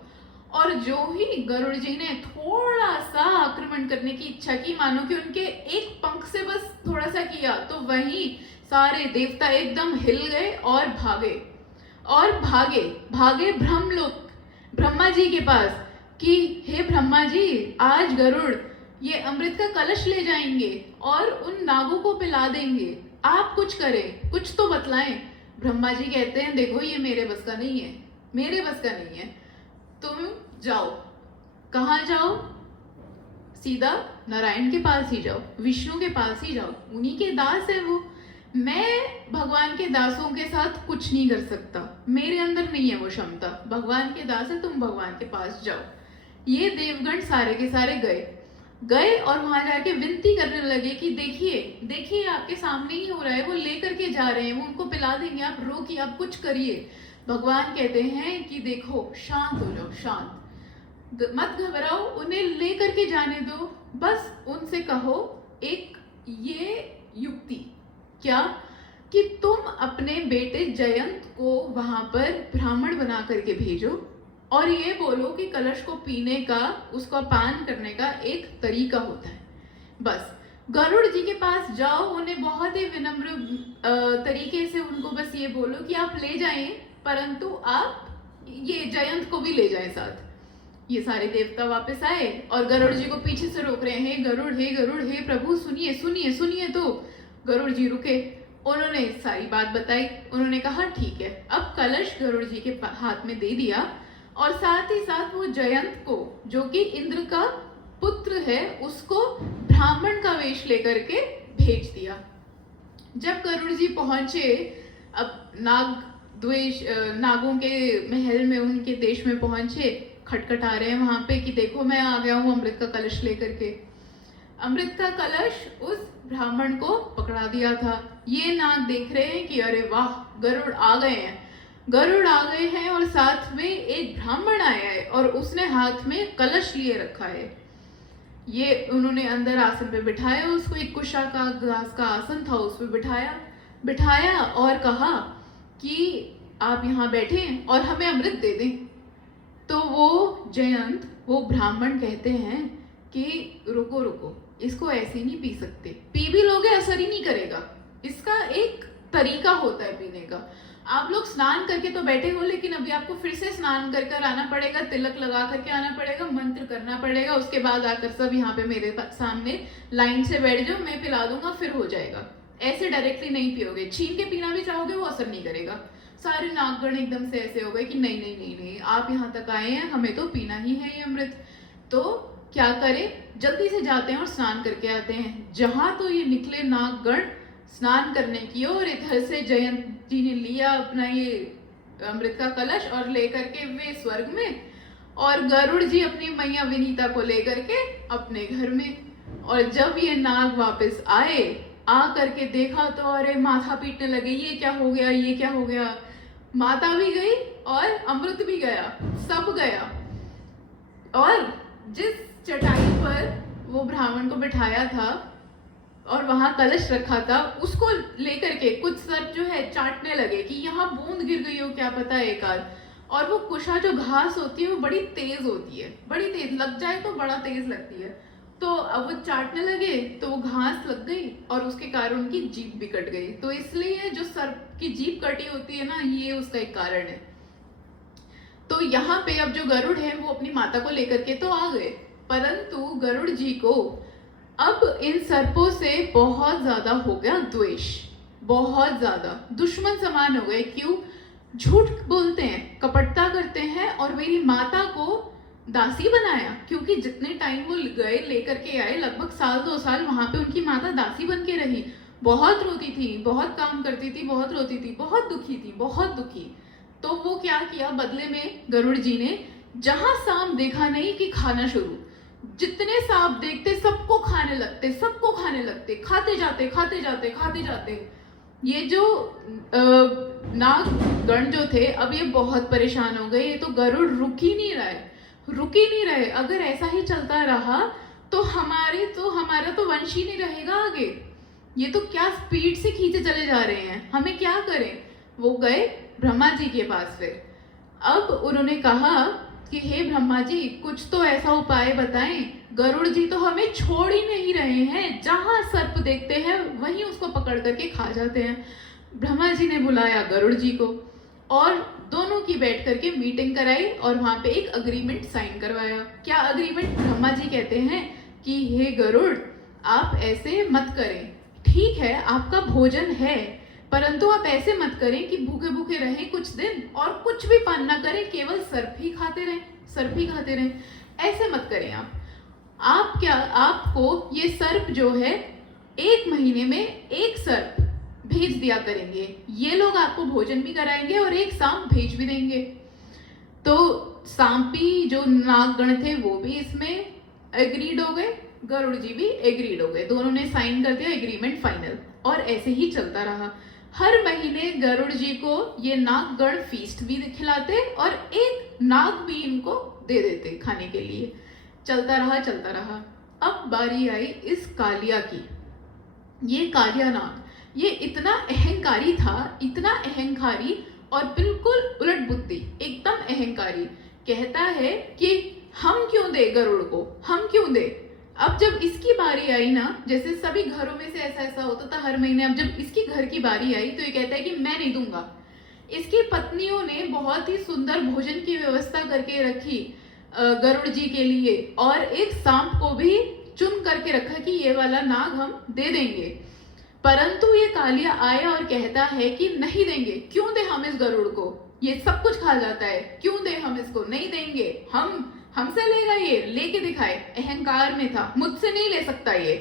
और जो ही गरुड़ जी ने थोड़ा सा आक्रमण करने की इच्छा की, मानो कि उनके एक पंख से बस थोड़ा सा किया, तो वहीं सारे देवता एकदम हिल गए और भागे ब्रह्मलोक, ब्रह्मा जी के पास कि हे ब्रह्मा जी, आज गरुड़ ये अमृत का कलश ले जाएंगे और उन नागों को पिला देंगे, आप कुछ करें, कुछ तो बतलाएं। ब्रह्मा जी कहते हैं देखो ये मेरे बस का नहीं है, तुम जाओ। कहाँ जाओ? सीधा नारायण के पास ही जाओ, विष्णु के पास ही जाओ, उन्हीं के दास है वो। मैं भगवान के दासों के साथ कुछ नहीं कर सकता, मेरे अंदर नहीं है वो क्षमता। भगवान के दास है, तुम भगवान के पास जाओ। ये देवगण सारे के सारे गए और वहां जाके विनती करने लगे कि देखिए आपके सामने ही हो रहा है, वो लेकर के जा रहे हैं, वो उनको पिला देंगे, आप रोकिए, आप कुछ करिए। भगवान कहते हैं कि देखो शांत हो जाओ, शांत मत घबराओ, उन्हें लेकर के जाने दो, बस उनसे कहो एक ये युक्ति, क्या कि तुम अपने बेटे जयंत को वहां पर ब्राह्मण बना करके भेजो और ये बोलो कि कलश को पीने का, उसका पान करने का एक तरीका होता है। बस गरुड़ जी के पास जाओ, उन्हें बहुत ही विनम्र तरीके से उनको बस ये बोलो कि आप ले जाएं, परंतु आप ये जयंत को भी ले जाएं साथ। ये सारे देवता वापस आए और गरुड़ जी को पीछे से रोक रहे हैं, हे गरुड़, हे प्रभु सुनिए। तो गरुड़ जी रुके, उन्होंने सारी बात बताई, उन्होंने कहा ठीक है। अब कलश गरुड़ जी के हाथ में दे दिया और साथ ही साथ वो जयंत को, जो कि इंद्र का पुत्र है, उसको ब्राह्मण का वेश लेकर के भेज दिया। जब गरुड़ जी पहुंचे, अब नागों के महल में, उनके देश में पहुंचे, खटखटा रहे हैं वहां पे कि देखो मैं आ गया हूँ अमृत का कलश लेकर के। अमृत का कलश उस ब्राह्मण को पकड़ा दिया था। ये नाग देख रहे हैं कि अरे वाह, गरुड़ आ गए हैं और साथ में एक ब्राह्मण आया है और उसने हाथ में कलश लिए रखा है। ये उन्होंने अंदर आसन पे बिठाया उसको, एक कुशा का घास का आसन था, उस पर बिठाया और कहा कि आप यहाँ बैठे और हमें अमृत दे दें। तो वो जयंत, वो ब्राह्मण कहते हैं कि रुको, इसको ऐसे नहीं पी सकते, पी भी लोगे असर ही नहीं करेगा, इसका एक तरीका होता है पीने का। आप लोग स्नान करके तो बैठे हो, लेकिन अभी आपको फिर से स्नान कर कर आना पड़ेगा, तिलक लगा करके आना पड़ेगा, मंत्र करना पड़ेगा, उसके बाद आकर सब यहाँ पे मेरे सामने लाइन से बैठ जाओ, मैं पिला दूंगा, फिर हो जाएगा। ऐसे डायरेक्टली नहीं पियोगे, छीन के पीना भी चाहोगे वो असर नहीं करेगा। सारे नागगण एकदम से ऐसे हो गए कि नहीं नहीं नहीं नहीं, आप यहाँ तक आए हैं, हमें तो पीना ही है ये अमृत। तो क्या करें, जल्दी से जाते हैं और स्नान करके आते हैं। जहां तो ये निकले नागगण स्नान करने की ओर, इधर से जयंत जी ने लिया अपना ये अमृत का कलश और लेकर के वे स्वर्ग में, और गरुड़ जी अपनी मैया विनीता को लेकर के अपने घर में। और जब ये नाग वापस आए, आ करके देखा तो अरे माथा पीटने लगे, ये क्या हो गया, ये क्या हो गया। माता भी गई और अमृत भी गया, सब गया। और जिस चटाई पर वो ब्राह्मण को बिठाया था और वहां कलश रखा था, उसको लेकर के कुछ सर्प जो है चाटने लगे कि यहाँ बूंद गिर गई हो क्या पता एक आध। और वो कुशा जो घास होती है वो बड़ी तेज होती है, बड़ी तेज लग जाए तो बड़ा तेज लगती है। तो अब वो चाटने लगे तो वो घास लग गई और उसके कारण उनकी जीभ भी कट गई। तो इसलिए जो सर्प की जीभ कटी होती है ना, ये उसका एक कारण है। तो यहाँ पे अब जो गरुड़ है वो अपनी माता को लेकर के तो आ गए, परंतु गरुड़ जी को अब इन सर्पों से बहुत ज्यादा हो गया द्वेष, बहुत ज्यादा दुश्मन समान हो गए। क्यों? झूठ बोलते हैं, कपटता करते हैं और मेरी माता को दासी बनाया। क्योंकि जितने टाइम वो गए लेकर के आए, लगभग साल 2 साल वहां पे उनकी माता दासी बन के रही। बहुत रोती थी, बहुत काम करती थी, बहुत रोती थी, बहुत दुखी थी, बहुत दुखी। तो वो क्या किया बदले में, गरुड़ जी ने जहां सांप देखा नहीं कि खाना शुरू, जितने सांप देखते सबको खाने लगते, सबको खाने लगते, खाते जाते खाते जाते खाते जाते। ये जो नागगण जो थे अब ये बहुत परेशान हो गए। ये तो गरुड़ रुक ही नहीं रहा है, रुक ही नहीं रहे। अगर ऐसा ही चलता रहा तो हमारा तो वंश ही नहीं रहेगा आगे। ये तो क्या स्पीड से खींचे चले जा रहे हैं, हमें क्या करें। वो गए ब्रह्मा जी के पास। फिर अब उन्होंने कहा कि हे ब्रह्मा जी, कुछ तो ऐसा उपाय बताएं, गरुड़ जी तो हमें छोड़ ही नहीं रहे हैं, जहां सर्प देखते हैं वहीं उसको पकड़ करके खा जाते हैं। ब्रह्मा जी ने बुलाया गरुड़ जी को और दोनों की बैठ करके मीटिंग कराई और वहां पे एक अग्रीमेंट साइन करवाया। क्या अग्रीमेंट? ब्रह्मा जी कहते हैं कि हे गरुड़, आप ऐसे मत करें, ठीक है आपका भोजन है, परंतु आप ऐसे मत करें कि भूखे भूखे रहें कुछ दिन और कुछ भी पान ना करें, केवल सर्प ही खाते रहें, सर्प ही खाते रहें। ऐसे मत करें आप क्या, आपको ये सर्प जो है 1 महीने में 1 सर्प भेज दिया करेंगे, ये लोग आपको भोजन भी कराएंगे और 1 सांप भेज भी देंगे। तो सांपी जो नागगण थे वो भी इसमें एग्रीड हो गए, गरुड़ जी भी एग्रीड हो गए, दोनों ने साइन कर दिया एग्रीमेंट फाइनल। और ऐसे ही चलता रहा। हर महीने गरुड़ जी को ये नागगण फीस्ट भी खिलाते और 1 नाग भी इनको दे देते खाने के लिए। चलता रहा चलता रहा। अब बारी आई इस कालिया की। ये कालिया नाग, ये इतना अहंकारी था, इतना अहंकारी और बिल्कुल उलट बुद्धि, एकदम अहंकारी। कहता है कि हम क्यों दे गरुड़ को, हम क्यों दे। अब जब इसकी बारी आई ना, जैसे सभी घरों में से ऐसा होता था हर महीने, अब जब इसकी घर की बारी आई तो ये कहता है कि मैं नहीं दूंगा। इसकी पत्नियों ने बहुत ही सुंदर भोजन की व्यवस्था करके रखी गरुड़ जी के लिए और एक सांप को भी चुन करके रखा कि ये वाला नाग हम दे देंगे। परंतु ये कालिया आया और कहता है कि नहीं देंगे, क्यों दे हम इस गरुड़ को, ये सब कुछ खा जाता है, क्यों दे हम इसको, नहीं देंगे, हमसे लेगा, ये लेके दिखाए। अहंकार में था, मुझसे नहीं ले सकता ये।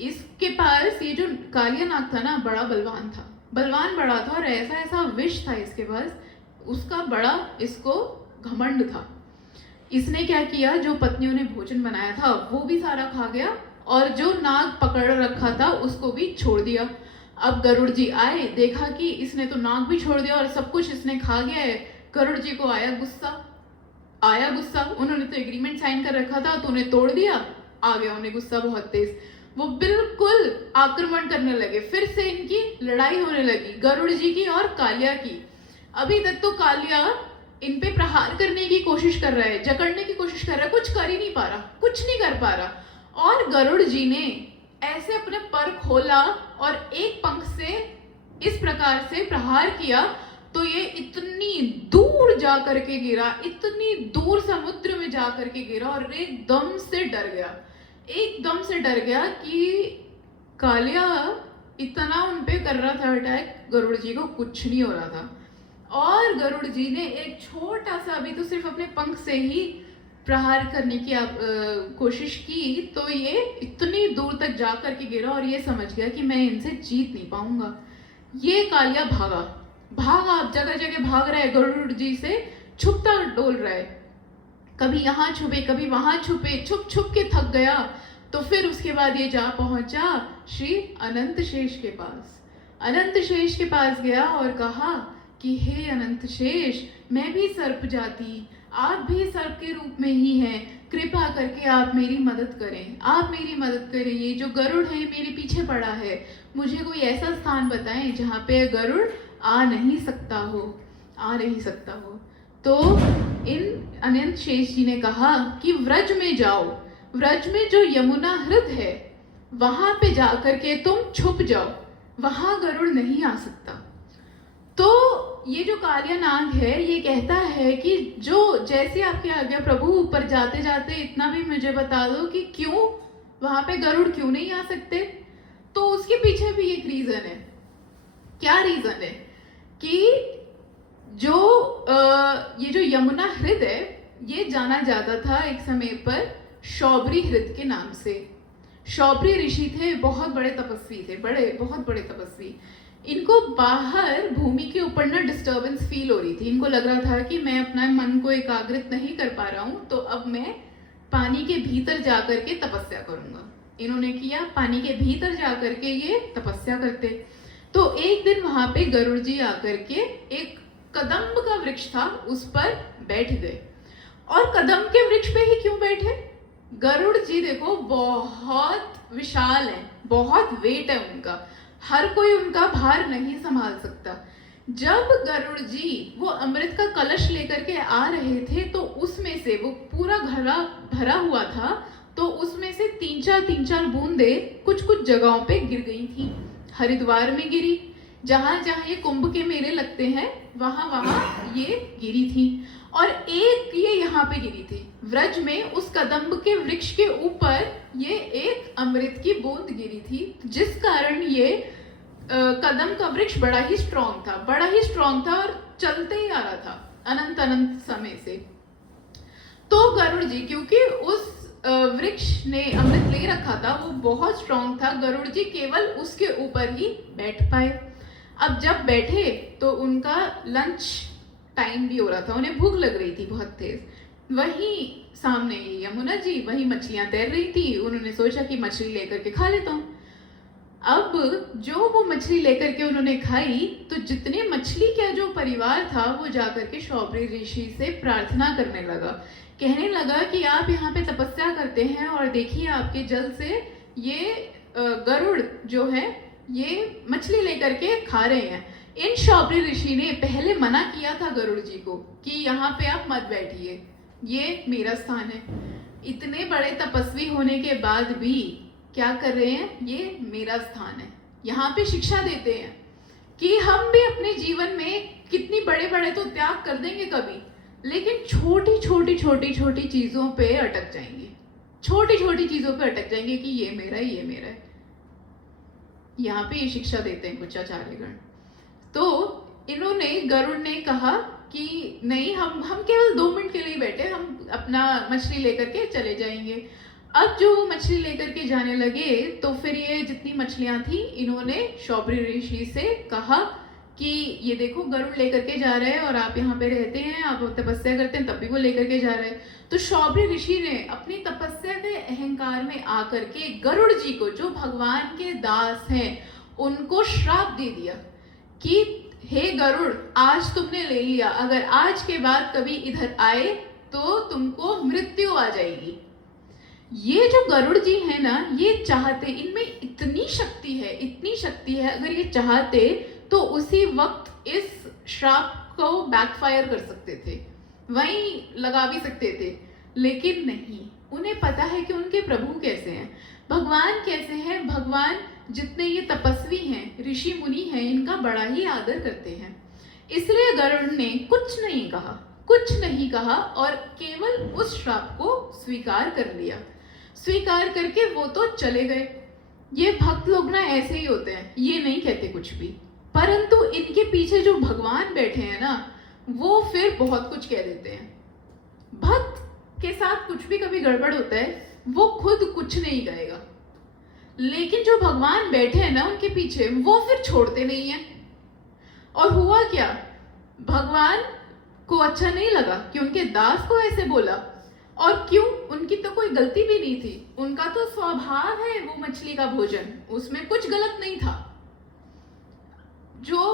इसके पास ये जो कालिया नाग था ना, बड़ा बलवान था, बलवान बड़ा था और ऐसा ऐसा विष था इसके पास, उसका बड़ा इसको घमंड था। इसने क्या किया, जो पत्नियों ने भोजन बनाया था वो भी सारा खा गया और जो नाग पकड़ रखा था उसको भी छोड़ दिया। अब गरुड़ जी आए, देखा कि इसने तो नाग भी छोड़ दिया और सब कुछ इसने खा गया है। गरुड़ जी को आया गुस्सा, उन्होंने तो एग्रीमेंट साइन कर रखा था तो उन्हें तोड़ दिया, आ गया उन्हें गुस्सा बहुत तेज। वो बिल्कुल आक्रमण करने लगे, फिर से इनकी लड़ाई होने लगी गरुड़ जी की और कालिया की। अभी तक तो कालिया इन पे प्रहार करने की कोशिश कर रहा है, जकड़ने की कोशिश कर रहा है, कुछ कर ही नहीं पा रहा, कुछ नहीं कर पा रहा। और गरुड़ जी ने ऐसे अपने पर खोला और एक पंख से इस प्रकार से प्रहार किया तो ये इतनी दूर जा करके गिरा, इतनी दूर समुद्र में जा करके गिरा और एकदम से डर गया कि कालिया इतना उन पे कर रहा था अटैक, गरुड़ जी को कुछ नहीं हो रहा था। गरुड़ जी ने एक छोटा सा, अभी तो सिर्फ अपने पंख से ही प्रहार करने की कोशिश की, तो ये इतनी दूर तक जा करके गिरा और ये समझ गया कि मैं इनसे जीत नहीं पाऊंगा। ये कालिया भागा भागा, जगह जगह भाग रहा है, गरुड़ जी से छुपता डोल रहा है, कभी यहाँ छुपे कभी वहां छुपे, छुप छुप के थक गया। तो फिर उसके बाद ये जा पहुंचा श्री अनंत शेष के पास। अनंत शेष के पास गया और कहा कि हे अनंत शेष, मैं भी सर्प जाति, आप भी सर्प के रूप में ही हैं, कृपा करके आप मेरी मदद करें, आप मेरी मदद करें। ये जो गरुड़ है मेरे पीछे पड़ा है, मुझे कोई ऐसा स्थान बताएं जहाँ पे गरुड़ आ नहीं सकता हो। तो इन अनंत शेष जी ने कहा कि व्रज में जाओ, व्रज में जो यमुना हृद है वहां पे जाकर के तुम छुप जाओ, वहां गरुड़ नहीं आ सकता। तो ये जो कालिया नाग है ये कहता है कि जो जैसे आपकी आज्ञा प्रभु, ऊपर जाते जाते इतना भी मुझे बता दो कि क्यों वहां पे गरुड़ क्यों नहीं आ सकते। तो उसके पीछे भी एक रीजन है। क्या रीजन है कि जो ये जो यमुना हृद है ये जाना जाता था एक समय पर शौबरी हृद के नाम से। शौबरी ऋषि थे, बहुत बड़े तपस्वी थे, बहुत बड़े तपस्वी। इनको बाहर भूमि के ऊपर ना डिस्टर्बेंस फील हो रही थी। इनको लग रहा था कि मैं अपना मन को एकाग्रित नहीं कर पा रहा हूँ, तो अब मैं पानी के भीतर जाकर के तपस्या करूंगा। इन्होंने किया, पानी के भीतर जाकर के ये तपस्या करते। तो एक दिन वहां पे गरुड़ जी आकर के एक कदम्ब का वृक्ष था उस पर बैठ गए। और कदम्ब के वृक्ष पे ही क्यों बैठे? गरुड़ जी देखो बहुत विशाल है, बहुत वेट है उनका, हर कोई उनका भार नहीं संभाल सकता। जब गरुड़ जी वो अमृत का कलश लेकर के आ रहे थे तो उसमें से वो पूरा घड़ा भरा हुआ था, तो उसमें से तीन चार बूंदे कुछ कुछ जगहों पे गिर गई थी। हरिद्वार में गिरी, जहां जहां ये कुंभ के मेले लगते हैं वहां वहां ये गिरी थी, और एक ये यहाँ पे गिरी थी व्रज में उस कदम्ब के वृक्ष के ऊपर ये एक अमृत की बूंद गिरी थी, जिस कारण ये कदम का वृक्ष बड़ा ही स्ट्रॉन्ग था और चलते ही आ रहा था अनंत समय से। तो गरुड़ जी क्योंकि उस वृक्ष ने अमृत ले रखा था, वो बहुत स्ट्रॉन्ग था, गरुड़ जी केवल उसके ऊपर ही बैठ पाए। अब जब बैठे तो उनका लंच टाइम भी हो रहा था, उन्हें भूख लग रही थी बहुत तेज। वहीं सामने यमुना जी, वहीं मछलियां तैर रही थी, उन्होंने सोचा कि मछली लेकर के खा लेता हूँ। अब जो वो मछली लेकर के उन्होंने खाई, तो जितने मछली का जो परिवार था वो जाकर के शौबरी ऋषि से प्रार्थना करने लगा, कहने लगा कि आप यहाँ पे तपस्या करते हैं और देखिए आपके जल से ये गरुड़ जो है ये मछली लेकर के खा रहे हैं। इन शौबरी ऋषि ने पहले मना किया था गरुड़ जी को कि यहाँ पे आप मत बैठिए, ये मेरा स्थान है। इतने बड़े तपस्वी होने के बाद भी क्या कर रहे हैं, ये मेरा स्थान है। यहाँ पे शिक्षा देते हैं कि हम भी अपने जीवन में कितनी बड़े तो त्याग कर देंगे कभी, लेकिन छोटी चीजों पे अटक जाएंगे, छोटी चीजों पे अटक जाएंगे कि ये मेरा है। यहाँ पे ये शिक्षा देते हैं कुछ आचार्यगण। तो इन्होंने, गरुड़ ने कहा कि नहीं, हम केवल 2 मिनट के लिए बैठे, हम अपना मछली लेकर के चले जाएंगे। अब जो मछली लेकर के जाने लगे तो फिर ये जितनी मछलियां थी, इन्होंने शौबरी ऋषि से कहा कि ये देखो गरुड़ लेकर के जा रहे हैं और आप यहाँ पे रहते हैं, आप तपस्या करते हैं, तब भी वो लेकर के जा रहे हैं। तो शौबरी ऋषि ने अपनी तपस्या के अहंकार में आकर के गरुड़ जी को, जो भगवान के दास हैं, उनको श्राप दे दिया कि हे गरुड़, आज तुमने ले लिया, अगर आज के बाद कभी इधर आए तो तुमको मृत्यु आ जाएगी। ये जो गरुड़ जी है ना, ये चाहते, इनमें इतनी शक्ति है, अगर ये चाहते तो उसी वक्त इस श्राप को बैकफायर कर सकते थे, वहीं लगा भी सकते थे, लेकिन नहीं। उन्हें पता है कि उनके प्रभु कैसे हैं, भगवान कैसे हैं। भगवान जितने ये तपस्वी हैं, ऋषि मुनि हैं, इनका बड़ा ही आदर करते हैं। इसलिए गरुड़ ने कुछ नहीं कहा और केवल उस श्राप को स्वीकार कर लिया। स्वीकार करके वो तो चले गए। ये भक्त लोग ना ऐसे ही होते हैं, ये नहीं कहते कुछ भी, परंतु इनके पीछे जो भगवान बैठे हैं ना, वो फिर बहुत कुछ कह देते हैं। भक्त के साथ कुछ भी कभी गड़बड़ होता है, वो खुद कुछ नहीं कहेगा, लेकिन जो भगवान बैठे हैं ना उनके पीछे, वो फिर छोड़ते नहीं है। और हुआ क्या, भगवान को अच्छा नहीं लगा कि उनके दास को ऐसे बोला। और क्यों, उनकी तो कोई गलती भी नहीं थी, उनका तो स्वभाव है वो मछली का भोजन, उसमें कुछ गलत नहीं था। जो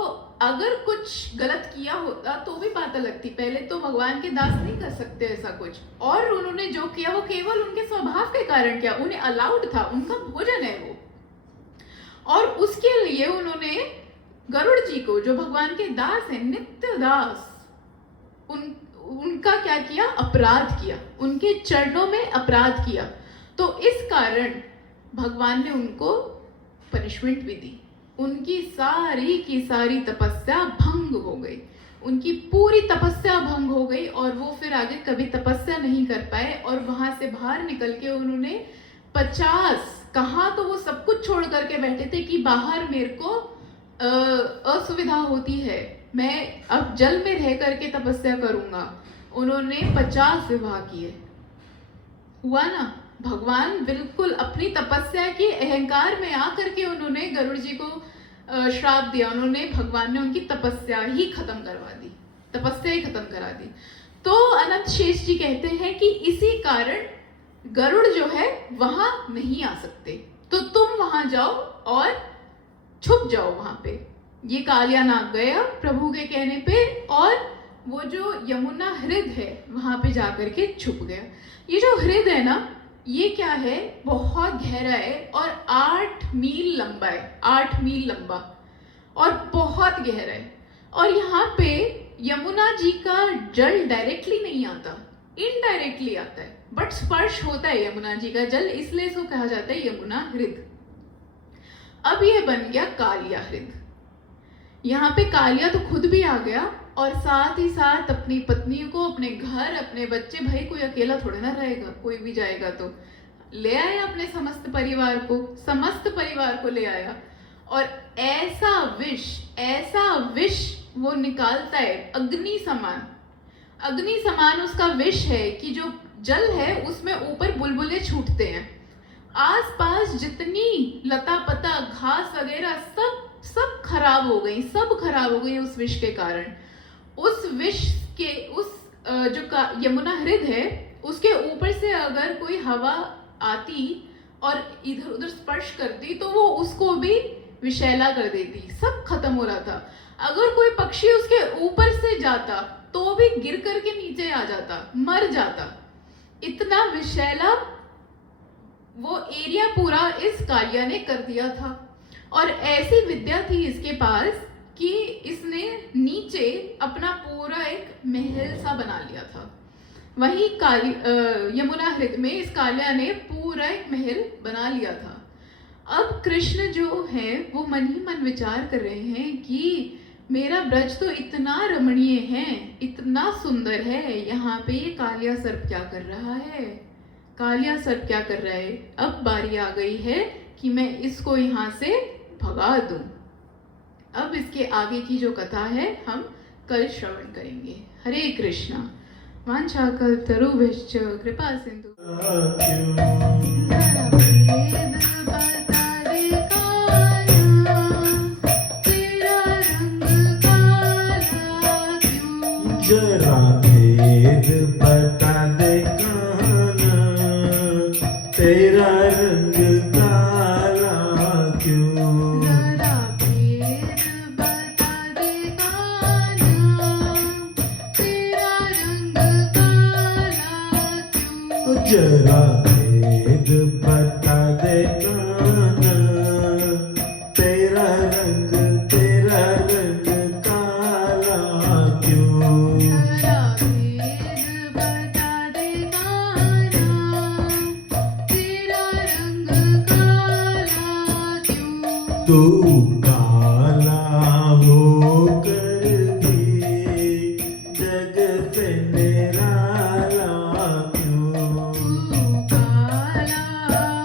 अगर कुछ गलत किया होता तो भी बात अलग थी, पहले तो भगवान के दास नहीं कर सकते ऐसा कुछ। और उन्होंने जो किया वो केवल उनके स्वभाव के कारण किया, उन्हें अलाउड था, उनका भोजन है वो। और उसके लिए उन्होंने गरुड़ जी को, जो भगवान के दास हैं, नित्य दास, उनका क्या किया, अपराध किया, उनके चरणों में अपराध किया। तो इस कारण भगवान ने उनको पनिशमेंट भी दी, उनकी सारी की सारी तपस्या भंग हो गई, उनकी पूरी तपस्या भंग हो गई और वो फिर आगे कभी तपस्या नहीं कर पाए। और वहां से बाहर निकल के उन्होंने 50 कहा तो वो सब कुछ छोड़ करके बैठे थे कि बाहर मेरे को असुविधा होती है, मैं अब जल में रह करके तपस्या करूंगा। उन्होंने 50 विवाह किए। हुआ ना, भगवान बिल्कुल अपनी तपस्या के अहंकार में आकर के उन्होंने गरुड़ जी को श्राप दिया, उन्होंने, भगवान ने उनकी तपस्या ही खत्म करवा दी, तपस्या ही खत्म करा दी। तो अनंत शेष जी कहते हैं कि इसी कारण गरुड़ जो है वहां नहीं आ सकते, तो तुम वहां जाओ और छुप जाओ वहां पे। ये कालिया नाग गया प्रभु के कहने पे और वो जो यमुना हृद है वहां पे जाकर के छुप गया। ये जो हृद है ना, ये क्या है, बहुत गहरा है और 8 मील लंबा है, 8 मील लंबा और बहुत गहरा है। और यहाँ पे यमुना जी का जल डायरेक्टली नहीं आता, इनडायरेक्टली आता है, बट स्पर्श होता है यमुना जी का जल, इसलिए इसको कहा जाता है यमुना हृद। अब ये बन गया कालिया हृद। यहाँ पे कालिया तो खुद भी आ गया और साथ ही साथ अपनी पत्नी को, अपने घर, अपने बच्चे, भाई कोई अकेला थोड़े ना रहेगा, कोई भी जाएगा तो ले आया अपने समस्त परिवार को ले आया। और ऐसा विष वो निकालता है, अग्नि समान उसका विष है कि जो जल है उसमें ऊपर बुलबुले छूटते हैं, आसपास जितनी लता पता घास वगैरह सब खराब हो गई उस विष के कारण। उस विष के जो यमुना हृद है उसके ऊपर से अगर कोई हवा आती और इधर उधर स्पर्श करती तो वो उसको भी विषैला कर देती, सब खत्म हो रहा था। अगर कोई पक्षी उसके ऊपर से जाता तो भी गिर करके नीचे आ जाता, मर जाता, इतना विषैला वो एरिया पूरा इस कालिया ने कर दिया था। और ऐसी विद्या थी इसके पास कि इसने नीचे अपना पूरा एक महल सा बना लिया था। वही यमुना हृद में इस कालिया ने पूरा एक महल बना लिया था। अब कृष्ण जो है वो मन ही मन विचार कर रहे हैं कि मेरा ब्रज तो इतना रमणीय है, इतना सुंदर है, यहाँ पे ये कालिया सर्प क्या कर रहा है, कालिया सर्प क्या कर रहा है। अब बारी आ गई है कि मैं इसको यहाँ से भगा दूं। अब इसके आगे की जो कथा है हम कल श्रवण करेंगे। हरे कृष्णा। वाञ्छाकल्पतरुभ्यश्च कृपा सिंधु। जरा भेद बता दे कान्हा, तेरा रंग काला क्यों। जरा भेद बता दे कान्हा, तेरा रंग काला क्यों। जरा भेद बता दे कान्हा, तेरा रंग काला क्यों। जरा भेद बता दे कान्हा, तेरा रंग काला क्यों। तू काला होकर भी जग पे निराला क्यों। तू काला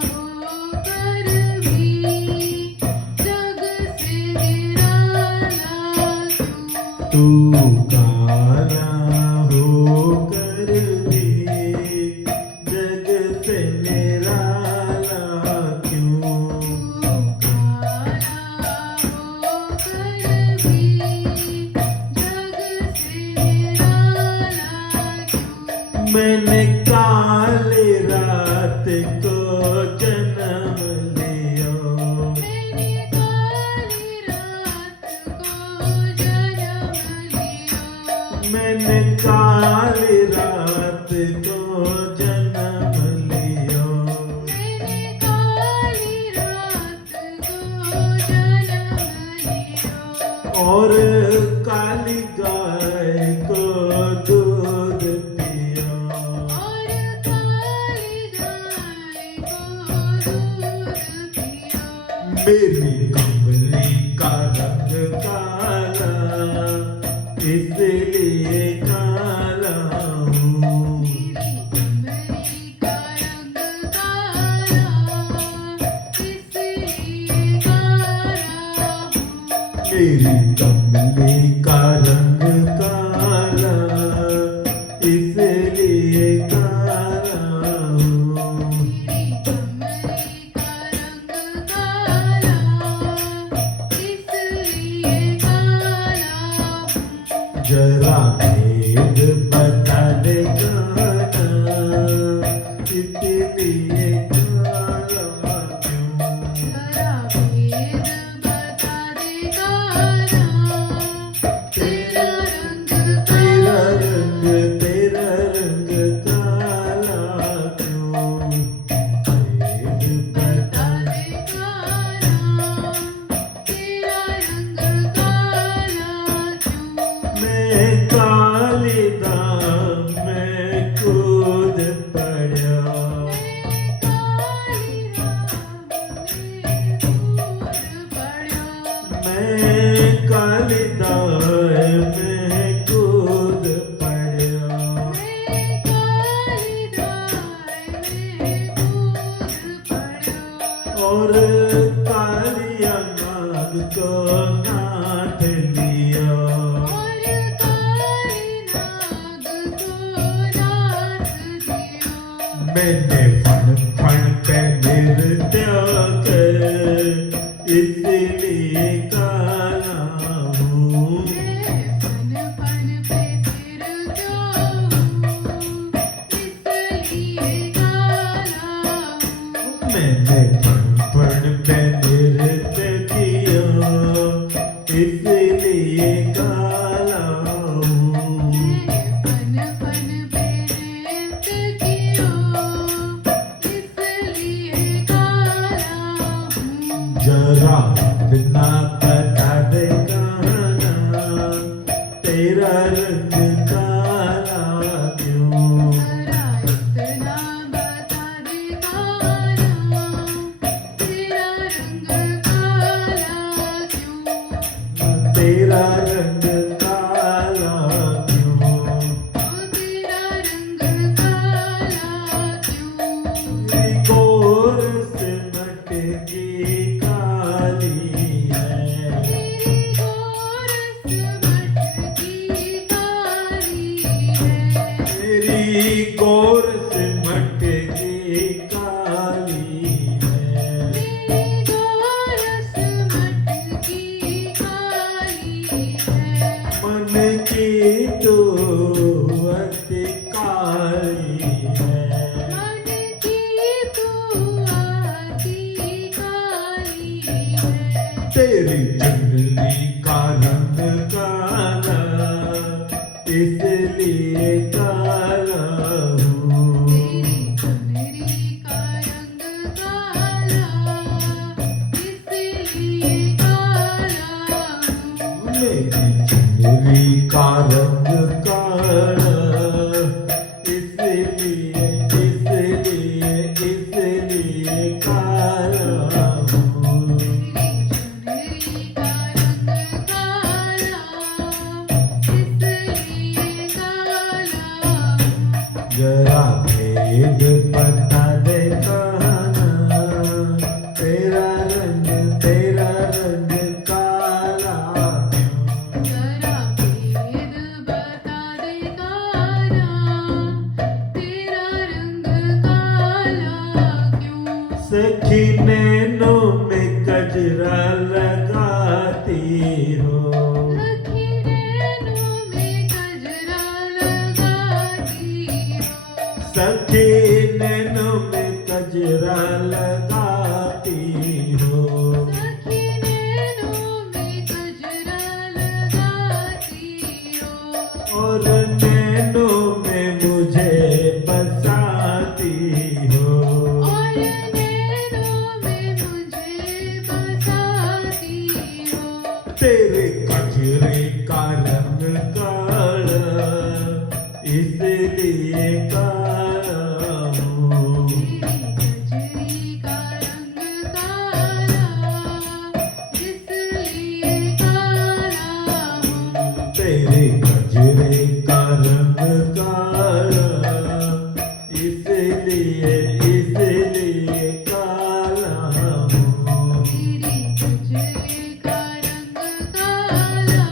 होकर भी जग से निराला क्यों। तू काला काला होकर भी जग से निराला क्यों? काला होकर भी जग से निराला क्यों? मैंने काली रात को जन्म लिया, मैंने काली रात को जन्म लिया, मैंने काली रात को जन्म लिया। मैंने काली रात को जन्म लिया, और काली गाय को दूध पिया, और काली गाय को दूध पिया। मेरी कमली का रंग काला इसलिए काला हूँ। मेरी कमली का रंग काला इसलिए काला हूँ। मेरी कमली का रंग काला इसलिए काला हूँ। मेरी कमली का रंग काला इसलिए काला हूँ। जरा भेद बता दे गाना इसलिए काला क्यों? जरा भेद बता दे काला, तेरा रंग तेरा काला, रंग काला क्यों? भेद बता बता दे काला, तेरा रंग काला क्यों? मैं काली दाम में कूद पड़ा, मैं काली रात में कूद पड़ा, मैं काली दाम में कूद पड़ा। मैं काली रात में कूद पड़ा, और कालिया नाग को नाथ लिया, और काली नाग को नाच दिया। मैंने फन फन पे नृत्य कर इसलिए काला हूँ। मैं फन फन पे फिरता हूँ, इसलिए काला हूँ। मैंने फन फन पे नृत्य किया इसलिए काला हूँ। मैं फन फन पे नृत्य किया, इसलिए काला हूँ। जरा इतना बता दे गाना तेरा रंग काला क्यों? जरा इतना बता दे काला, तेरा रंग काला क्यों? तेरा रंग काला क्यों? ओ तेरा रंग काला क्यों? मेरी गोर से मटकी काली है, तेरी गोरस मटकी काली है, मेरी गोर से मटकी काली है। मेरी गोरस मटकी काली है। मन की तो अति काली है, मन की तू आती काली है, तेरी चुनरी का रंग काला इसलिए काला हूँ। तेरी चुनरी का रंग काला इसलिए काला हूँ। मेरी चुनरी का रंग काला इसलिए काला हूँ। मेरी चुनरी का रंग काला इसलिए काला हूँ। जरा भेद बता दे गाना तेरा रंग काला क्यों? जरा भेद बता और नैनों में मुझे बसाती हो और नैनों में मुझे बसाती हो। तेरे कजरे का रंग काला इसलिए काला हूँ तेरी कजरी का रंग काला इसलिए काला हूँ। तेरे कजरे का रंग काला इसलिए काला हूँ तेरी कजरी का रंग काला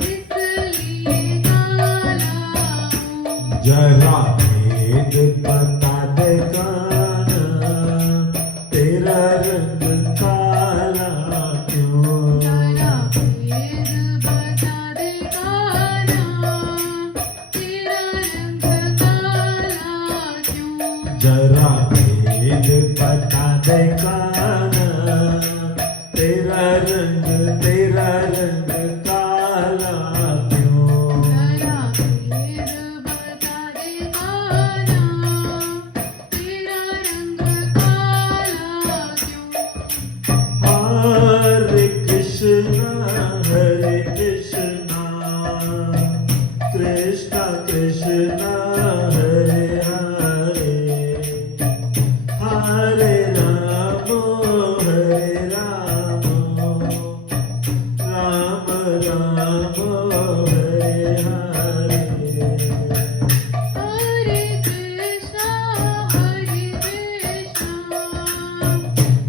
इसलिए काला हूँ। जरा भेद बता दे काना तेरा रंग काला क्यों जरा भेद बता दे काना तेरा रंग काला क्यों। जरा भेद बता दे काना तेरा रंग काला क्यों जरा भेद बता दे काना तेरा रंग काला क्यों। हरे कृष्णा कृष्णा कृष्णा हरे हरे हरे राम राम राम हरे हरे हरे कृष्णा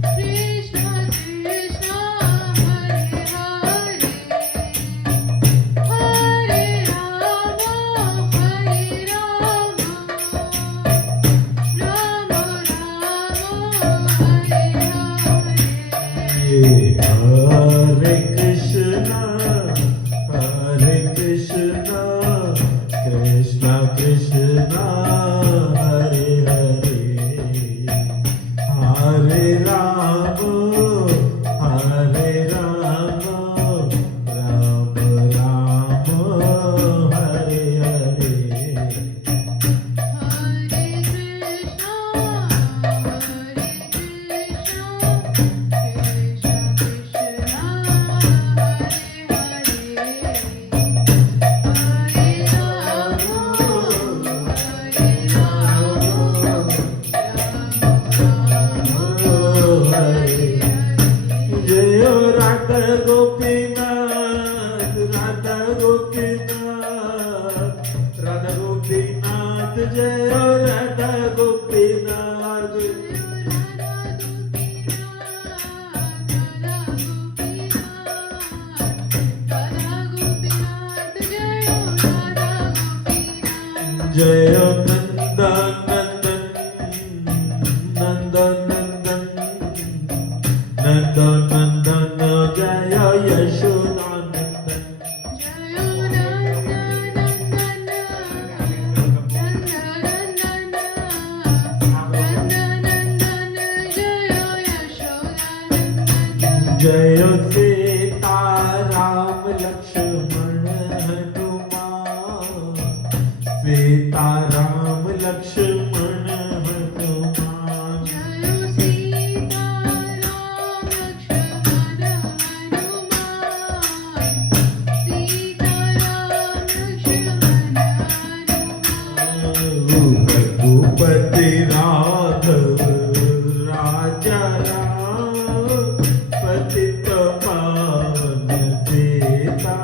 कृष्णा कृष्णा हरे हरे हरे राम राम राम हरे हरे। हरे कृष्णा कृष्णा कृष्णा हरे हरे हरे राम राम राम हरे हरे हरे कृष्णा कृष्णा कृष्णा जय राधा गोपीनाथ राधा गोपीनाथ राधा गोपीनाथ जय राधा गोपीनाथ जय नंदन नंदन जय यशोदानंदन जय सीता राम लक्ष्मण हनुमान सीता राम लक्ष्मण हनुमान रघुपति राघव राजा राम पतित पावन सीताराम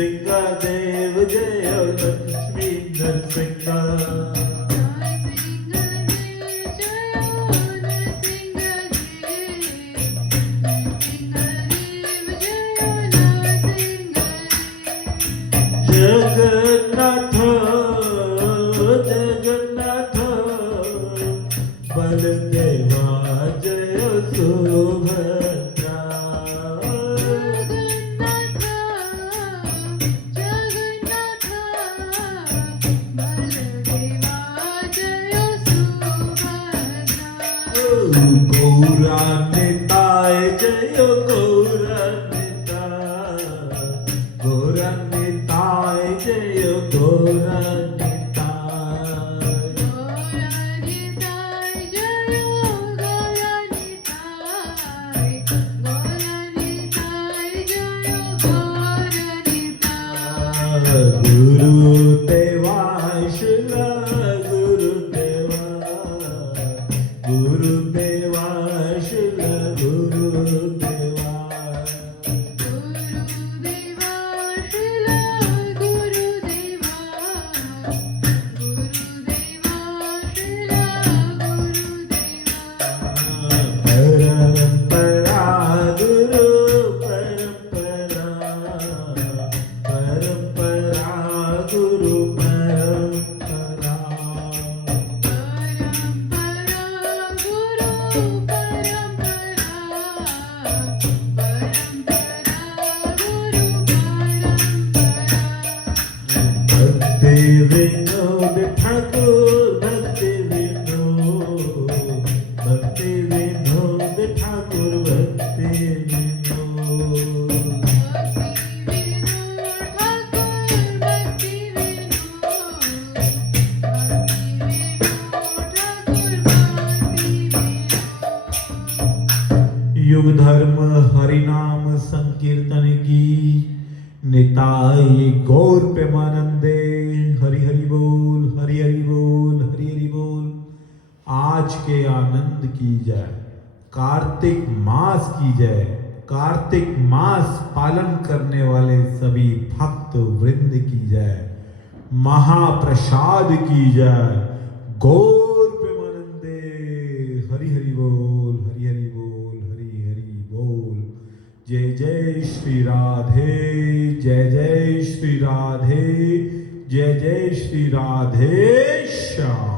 नरसिंह देव जय लक्ष्मी नरसिंह जगन्नाथ जगन्नाथ बलदेवा जय सुभद्रा गौरान्विताय जय गौरान्विताय गौरान्विताय जय गौरान्विताय गुरुदेवा शिला गुरुदेवा गुरुदेवा शिला गुरुदेवा परंपरा गुरु परंपरा परंपरा गुरु परंपरा भक्ति विनोद ठाकुर भक्ति विनोद ठाकुर भक्ति विनोद युग धर्म हरिनाम संकीर्तन की निताई गौर प्रेमानंदे हरि हरि बोल हरि हरि बोल हरि हरि बोल। आज के आनंद की जय, कार्तिक मास की जय, कार्तिक मास पालन करने वाले सभी भक्त वृंद की जय, महाप्रसाद की जय, गौर प्रेमानंदे हरि हरि बोल हरि हरि बोल हरि हरि बोल। जय जय श्री राधे जय जय श्री राधे जय जय श्री राधे श्याम।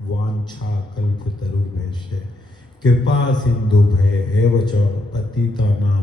वांछा कल्पतरुभ्यश्च कृपा सिंधुभ्यः एव च पतितानां